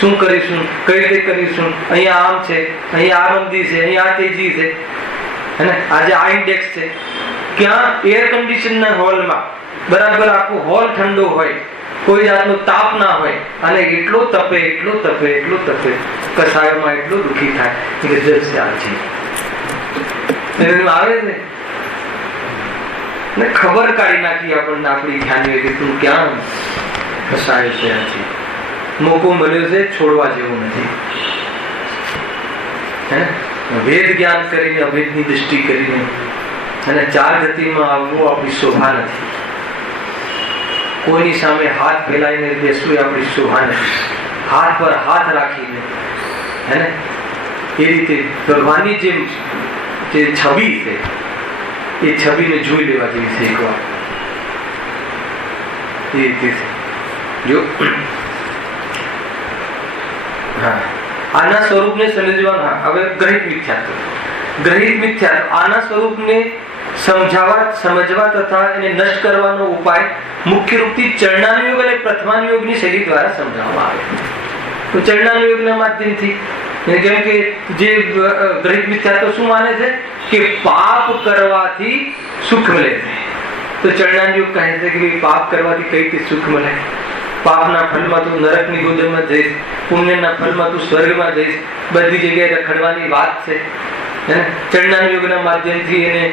શું કરીશું, કઈ રીતે કરીશું, અહીંયા આમ છે, અહીંયા આ મંદી છે, અહીંયા આ તેજી છે, અને આજે આ ઇન્ડેક્સ છે. ક્યાં? એર કન્ડિશનના હોલમાં બરાબર આખો હોલ ઠંડો હોય, કોઈ જાતનો તાપ ના હોય, અને એટલો તપે કસાયોમાં એટલો દુઃખી થાય કે આવે છે ને ખબર કાઢી નાખી આપણને આપણી ધ્યાન કે તું ક્યાં કસાય છે. મોકો મળ્યો છે, છોડવા જેવું નથી. વેદ જ્ઞાન કરીને અભેદની દૃષ્ટિ કરીને અને 4 ગતિમાં આવવું આપણી શોભા નથી. કોઈની સામે હાથ ફેલાઈને બેસવું એ આપણી શોભા નથી. હાથ પર હાથ રાખીને હે ને એ રીતે ભગવાનની જે છબી છે એ છબીને જોઈ લેવા જેવી છે એકવાર. એ રીતે જો આના સ્વરૂપને સમજવાનું. હવે ગ્રહિત મિથ્યાત્વ આના સ્વરૂપને સમજવા તથા એને નષ્ટ કરવાનો ઉપાય મુખ્ય રૂપથી ચરણાનુયોગ અને પ્રથમાનુયોગની શૈલી દ્વારા સમજાવવામાં આવે. તો ચરણાનુયોગના માધ્યમથી, કેમ કે જે ગ્રહિત મિથ્યાત્વ શું માને છે કે પાપ કરવાથી સુખ મળે છે. તો ચરણાનુયોગ કહે છે કે પાપ કરવાથી કઈ રીતે સુખ મળે? પાપના ફળમાં તું નરકની ગોદરમાં જઈશ, પુણ્યના ફળમાં તું સ્વર્ગમાં જઈશ. બધી જગ્યાએ રખડવાની વાત છે. ચરણાનુયોગના માધ્યમથી એને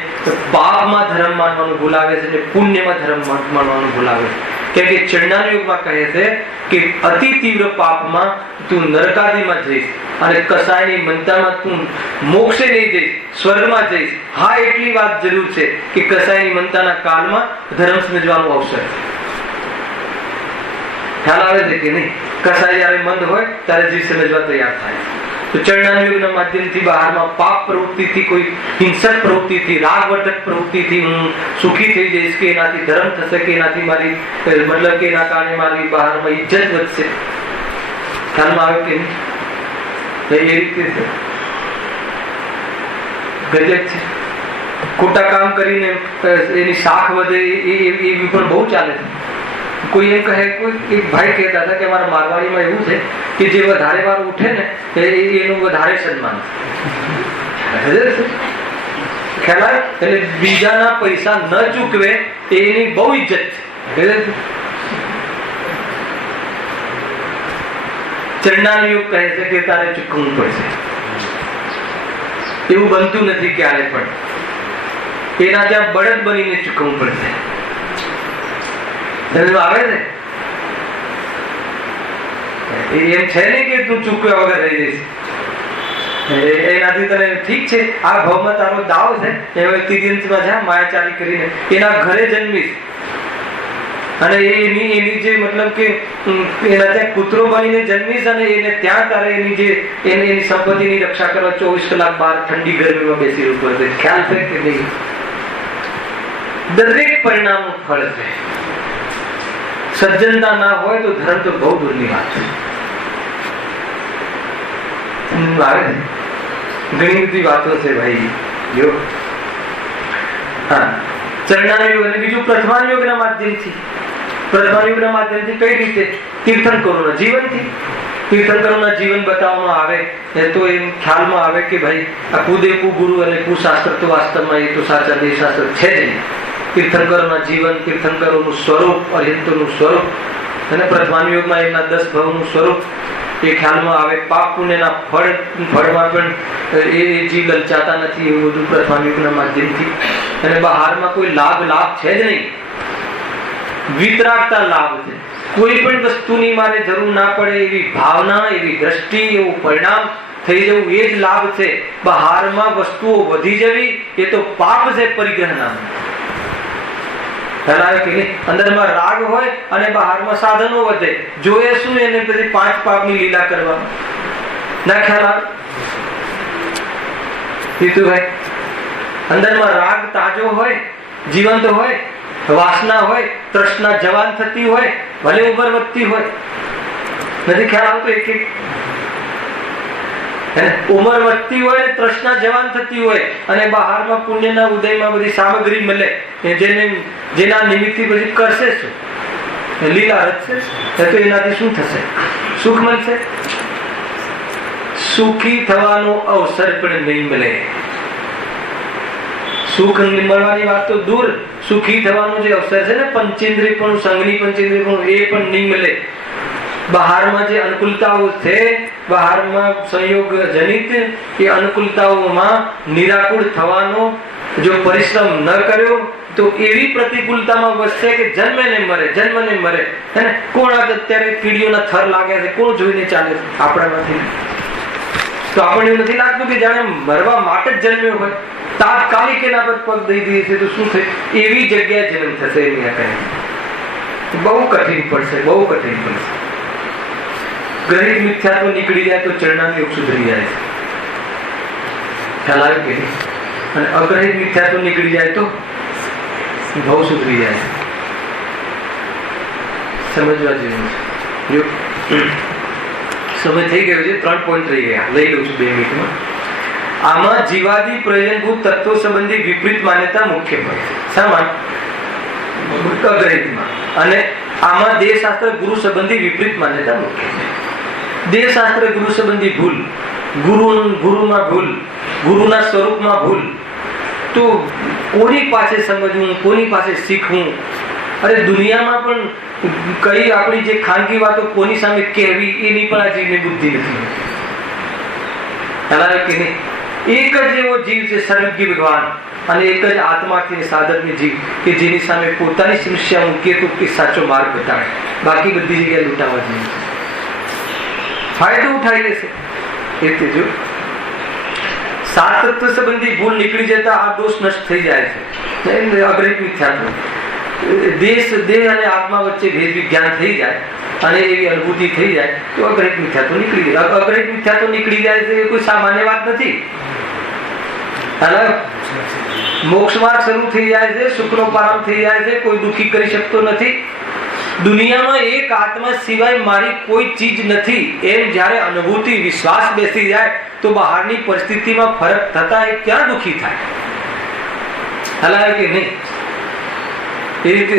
પાપમાં ધર્મ માનવાનું ભૂલાવે છે અને પુણ્યમાં ધર્મ માનવાનું ભૂલાવે છે. કેમ કે ચરણાનુયોગમાં કહે છે કે અતિ તીવ્ર પાપમાં તું નરકાદિમાં જઈશ અને કસાયની મંતામાં તું મોક્ષે નહીં જઈશ, સ્વર્ગમાં જઈશ. હા, એટલી વાત જરૂર છે કે કસાયની મંતાના કાળમાં ધર્મ સમજવાનો અવસર છે. ખ્યાલ આવે છે કે નહીં? કસાય જયારે મંદ હોય ત્યારે જીવ સમજવા તૈયાર થાય. તો ચરણાનુયોગના માધ્યમથી બહારમાં પાપ પ્રવૃત્તિથી, કોઈ હિંસક પ્રવૃત્તિથી, રાગવર્ધક પ્રવૃત્તિથી હું સુખી થઈ જઈશ કે એનાથી ધર્મ થશે કે એનાથી મારી મતલબ કે એના કારણે મારી બહારમાં ઇજ્જત વધશે. ખ્યાલમાં આવે કે નહીં? એ રીતે ગજબ છે. ખોટા કામ કરીને એની શાખ વધે એ પણ બહુ ચાલે છે. કોઈ એમ કહે, કોઈ એક ભાઈ કહેતા હતા કે અમારા મારવાડીમાં એવું છે કે જે વધારે વાર ઉઠે ને એનું વધારે સન્માન. ખ્યાલ આવે? એટલે બીજાના પૈસા ન ચૂકવે એની બહુ ઇજ્જત છે. ચરણાનો યોગ કહે છે કે તારે ચૂકવવું પડશે. એવું બનતું નથી ક્યારે પણ. એના ત્યાં બળદ બનીને ચૂકવવું પડશે. આવે ને એમ છે ને કે તું ચૂકવ્યા વગર રહી જઈશ. એનાથી તને ઠીક છે, આ ભાવમાં તારો દાવ છે, એ તિર્યંતમાં જા માયાચારી કરીને એના ઘરે જન્મીશ અને એની જે મતલબ કે એના ત્યાં કૂતરો બનીને જન્મીશ અને એને ત્યાં તારે એની સંપત્તિની રક્ષા કરવા 24 કલાક બહાર ઠંડી ગરમીમાં બેસી રહેવું પડશે. ખ્યાલ છે કે નહીં? દરેક પરિણામનું ફળ છે. સજ્જનતા ના હોય તો ધર્મ તો બહુ દૂરની વાત છે. ઘણી બધી વાતો છે ભાઈ. જો હા, ચરણાનુયોગ અને બીજું પ્રથમાનુયોગના માધ્યમથી. પ્રથમાનુયોગના માધ્યમથી કઈ રીતે? તીર્થંકરોના જીવનથી. તીર્થંકરોના જીવન બતાવવામાં આવે તો એમ ખ્યાલમાં આવે કે ભાઈ આ કુદે કુગુરુ અને કુશાસ્ત્ર તો વાસ્તવમાં એ તો સાચા દેશાસ્ત્ર છે જ નહીં. તીર્થંકરોના જીવન, તીર્થંકરોનું સ્વરૂપ, અરિહંતોનું સ્વરૂપ અને પ્રથમાનુયોગમાં એમના 10 ભાવનું સ્વરૂપ એ ખ્યાલમાં આવે. પાપ પુણ્યના ફળમાં પણ એ જીવ લલચાતા નથી, એવું બધું પ્રથમાનુયોગના માધ્યમથી. અને બહારમાં કોઈ લાભ છે જ નહીં. વિતરાગતા લાભ છે. કોઈ પણ વસ્તુની મારે જરૂર ના પડે એવી ભાવના, એવી દ્રષ્ટિ, એવું પરિણામ થઈ જવું એ જ લાભ છે. બહારમાં વસ્તુઓ વધી જવી એ તો પાપ છે, પરિગ્રહ નામ. અંદરમાં રાગ હોય અને બહારમાં સાધનો વધે. જોઈએ શું? એને પછી 5 પાપની લીલા કરવા ના. ખ્યાલ આવે? જીતુભાઈ, અંદરમાં રાગ તાજો હોય, જીવંત હોય, વાસના હોય, તૃષ્ણા જવાન થતી હોય, ભલે ઉંમર વધતી હોય. નથી ખ્યાલ આવતો? એક ઉંમર વધતી હોય, તૃષ્ણા જવાન થતી હોય અને બહારમાં પુણ્યના ઉદયમાં બધી સામગ્રી મળે, જેના નિમિત્તથી પછી કરશે શું? લીલા રચશે તો એનાથી શું થશે? સુખ મળશે? સુખી થવાનો અવસર પણ નહીં મળે. સુખ મળવાની વાત તો દૂર, સુખી થવાનો જે અવસર છે ને, પંચેન્દ્રિય પણ, સંઘની પંચેન્દ્રિય પણ, એ પણ નહીં મળે. બહારમાં જે અનુકૂળતાઓ છે, બહારમાં સંયોગ જનિત એ અનુકૂળતાઓમાં નિરાકૂળ થવાનો જો પરિશ્રમ ન કર્યો તો એવી પ્રતિકૂળતામાં વધશે કે જન્મે ને મરે. કોણ અત્યારે કીડીઓના થર લાગ્યા છે? કોણ જોઈને ચાલે છે? આપણામાંથી. તો આપણને એવું નથી લાગતું કે જાણે મરવા માટે જ જન્મ્યો હોય, તાત્કાલિક એના પર પગ દઈ દઈએ છે તો શું થાય? એવી જગ્યાએ જન્મ થશે. બહુ કઠિન પડશે, બહુ કઠિન પડશે. ગ્રહિત મિથ્યાત્વ નીકળી જાય તો ચરણાનુયોગ સુધરી જાય છે. ખ્યાલ આવે કે નહીં? અને અગ્રહિત મિથ્યાત્વ નીકળી જાય તો બહુ સુધરી જાય છે. સમજવા જેવું છે. સમય થઈ ગયો છે, 3 પોઈન્ટ રહી ગયા, લઈ લઉં છું 2 મિનિટમાં. આમાં જીવાદી પ્રયોજનભૂત તત્વો સંબંધી વિપરીત માન્યતા મુખ્ય પડે છે. શામાં? અગ્રહિતમાં. અને આમાં દેહશાસ્ત્ર ગુરુ સંબંધી વિપરીત માન્યતા મુખ્ય છે. દેહશાસ્ત્ર ગુરુ સંબંધી ભૂલ, ગુરુમાં ભૂલ, ગુરુના સ્વરૂપમાં ભૂલ. તો કોની પાસે સમજવું, કોની પાસે શીખવું? અરે દુનિયામાં પણ કઈ આપણી જે ખાનગી વાતો કોની સામે કહેવી એની પણ આ જીવની બુદ્ધિ નથી. ખ્યાલ કે નહીં? એક જ એવો જીવ છે સર્વજ્ઞ ભગવાન, અને એક જ આત્માથી સાધનની જીવ કે જેની સામે પોતાની સમસ્યા મૂકીએ તો કે સાચો માર્ગ બતાવે. બાકી બધી જગ્યાએ લૂંટાવા જેવી છે. ફાયદો ઉઠાવી લેશે. એટલે જો 7 તત્વ સંબંધી ભૂલ નીકળી જતા આ દોષ નષ્ટ થઈ જાય છે. અગ્રહિત મિથ્યાત્વ, દેહ અને આત્મા વચ્ચે ભેદ વિજ્ઞાન થઈ જાય અને એવી અનુભૂતિ થઈ જાય તો અગ્રહિત મિથ્યાત્વ નીકળી જાય. અગ્રહિત મિથ્યાત્વ નીકળી જાય તો એ કોઈ સામાન્ય વાત નથી. મોક્ષ માર્ગ શરૂ થઈ જાય છે, સુખનો પ્રારંભ થઈ જાય છે. કોઈ દુઃખી કરી શકતો નથી. દુનિયામાં એક આત્મા સિવાય મારી કોઈ ચીજ નથી એમ જ્યારે અનુભૂતિ, વિશ્વાસ બેસી જાય તો બહારની પરિસ્થિતિમાં ફરક થતા એ ક્યાં દુઃખી થાય? હલાય કે નહીં? એ રીતે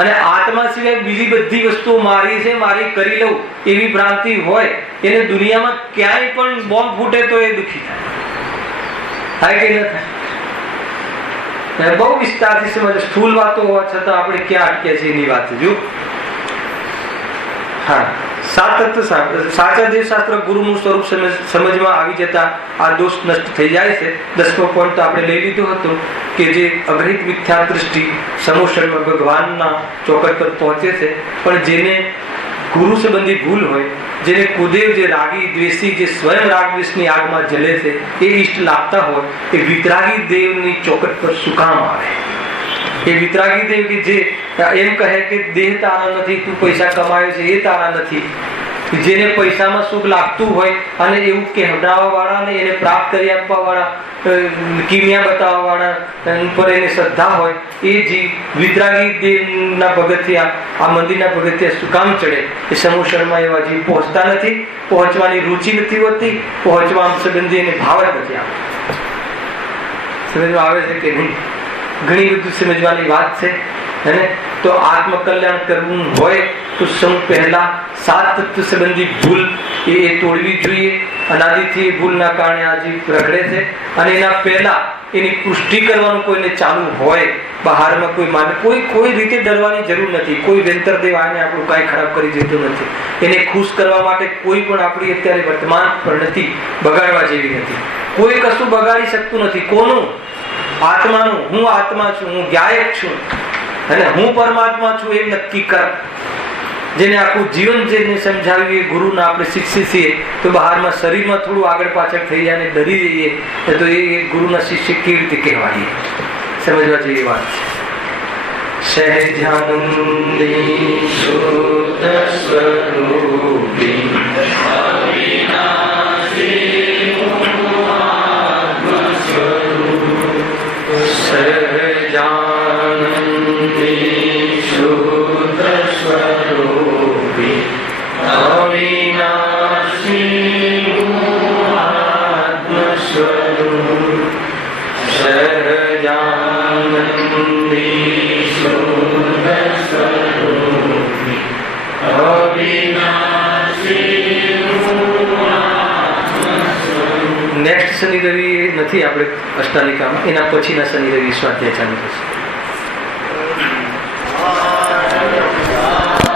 અને આત્મા સિવાય બીજી બધી વસ્તુઓ મારી છે, મારી કરી લઉં એવી ભ્રાંતિ હોય, એને દુનિયામાં ક્યાંય પણ બોમ્બ ફૂટે તો એ દુઃખી થાય કે ન થાય? બહુ વિસ્તારથી સમજ, સ્થૂલ વાતો હોવા છતાં આપણે ક્યાં અટક્યા છીએ એની વાત જો. હા, સાત તત્વ સાચા દેવશાસ્ત્ર ગુરુનું સ્વરૂપ સમજમાં આવી જતા આ દોષ નષ્ટ થઈ જાય છે. 10મો પોઈન્ટ તો આપણે લઈ લીધો હતો કે જે અગ્રહિત મિથ્યા દૃષ્ટિ સમોષણમાં ભગવાનના ચોકટ પર પહોંચે છે, પણ જેને ગુરુ સંબંધી ભૂલ હોય, જેને કુદેવ જે રાગી દ્વેષી જે સ્વયં રાગ દ્વેષની આગમાં જલે છે એ ઈષ્ટ લાગતા હોય, એ વિતરાગી દેવની ચોકટ પર શું કામ આવે? એ વિતરાગી દેવ કે જે એમ કહે કે દેહ તારા નથી, તું પૈસા કમાયો છે એ તારા નથી, જેને પૈસામાં સુખ લાગતું હોય અને એવું કહેવડાવવા વાળા ને એને પ્રાપ્ત કરી આપવા વાળા, કિમિયા બતાવવા વાળા પર એને શ્રદ્ધા હોય, એ જીવ વિતરાગી દેવના પગથિયા, આ મંદિરના પગથિયા શું કામ ચડે? એ સમૂહમાં એવા જીવ પહોંચતા નથી, પહોંચવાની રુચિ નથી હોતી, પહોંચવા સંબંધી એને ભાવ જ નથી આવતો. સમજમાં આવે છે કે નહીં? ઘણી બધું સમજવાની વાત છે. અને તો આત્મકલ્યાણ કરવું હોય તો સૌ પહેલા સાત તત્વ સંબંધી ભૂલ એ તોડવી જોઈએ. અનાદિથી એ ભૂલના કારણે આ જીવ રખડે છે, અને એના પહેલા એની પુષ્ટિ કરવાનું કોઈને ચાલુ હોય, બહારમાં કોઈ માને કોઈ રીતે ડરવાની જરૂર નથી. કોઈ વેંતરદેવ આને આપણું કાંઈ ખરાબ કરી દેતો નથી. એને ખુશ કરવા માટે કોઈ પણ આપણી અત્યારે વર્તમાન પ્રગતિ બગાડવા જેવી નથી. કોઈ કશું બગાડી શકતું નથી. કોનું? આત્માનું. હું આત્મા છું, હું ગાયક છું અને હું પરમાત્મા છું એ નક્કી કર. જેને આખું જીવન જેને સમજાવીએ, ગુરુના આપણે શિષ્ય છીએ, તો બહારમાં શરીરમાં થોડું આગળ પાછળ થઈ જાય અને ડરી જઈએ તો એ ગુરુના શિષ્ય કેવી રીતે કહેવાય? સમજવા જેવી વાત છે. સહેજાનંદી શુદ્ધ સ્વરૂપી સહજાનંદી શુદ્ધ સ્વરૂપી અવિનાશી આત્મ સ્વરૂપ. સહજાનંદી શુદ્ધ સ્વરૂપી અવિનાશી. નેક્સ્ટ શનિ રવિ નથી આપણે અષ્ટાલિકામાં, એના પછીના શનિ રવિ સ્વાધ્યાય ચાલુ થશે.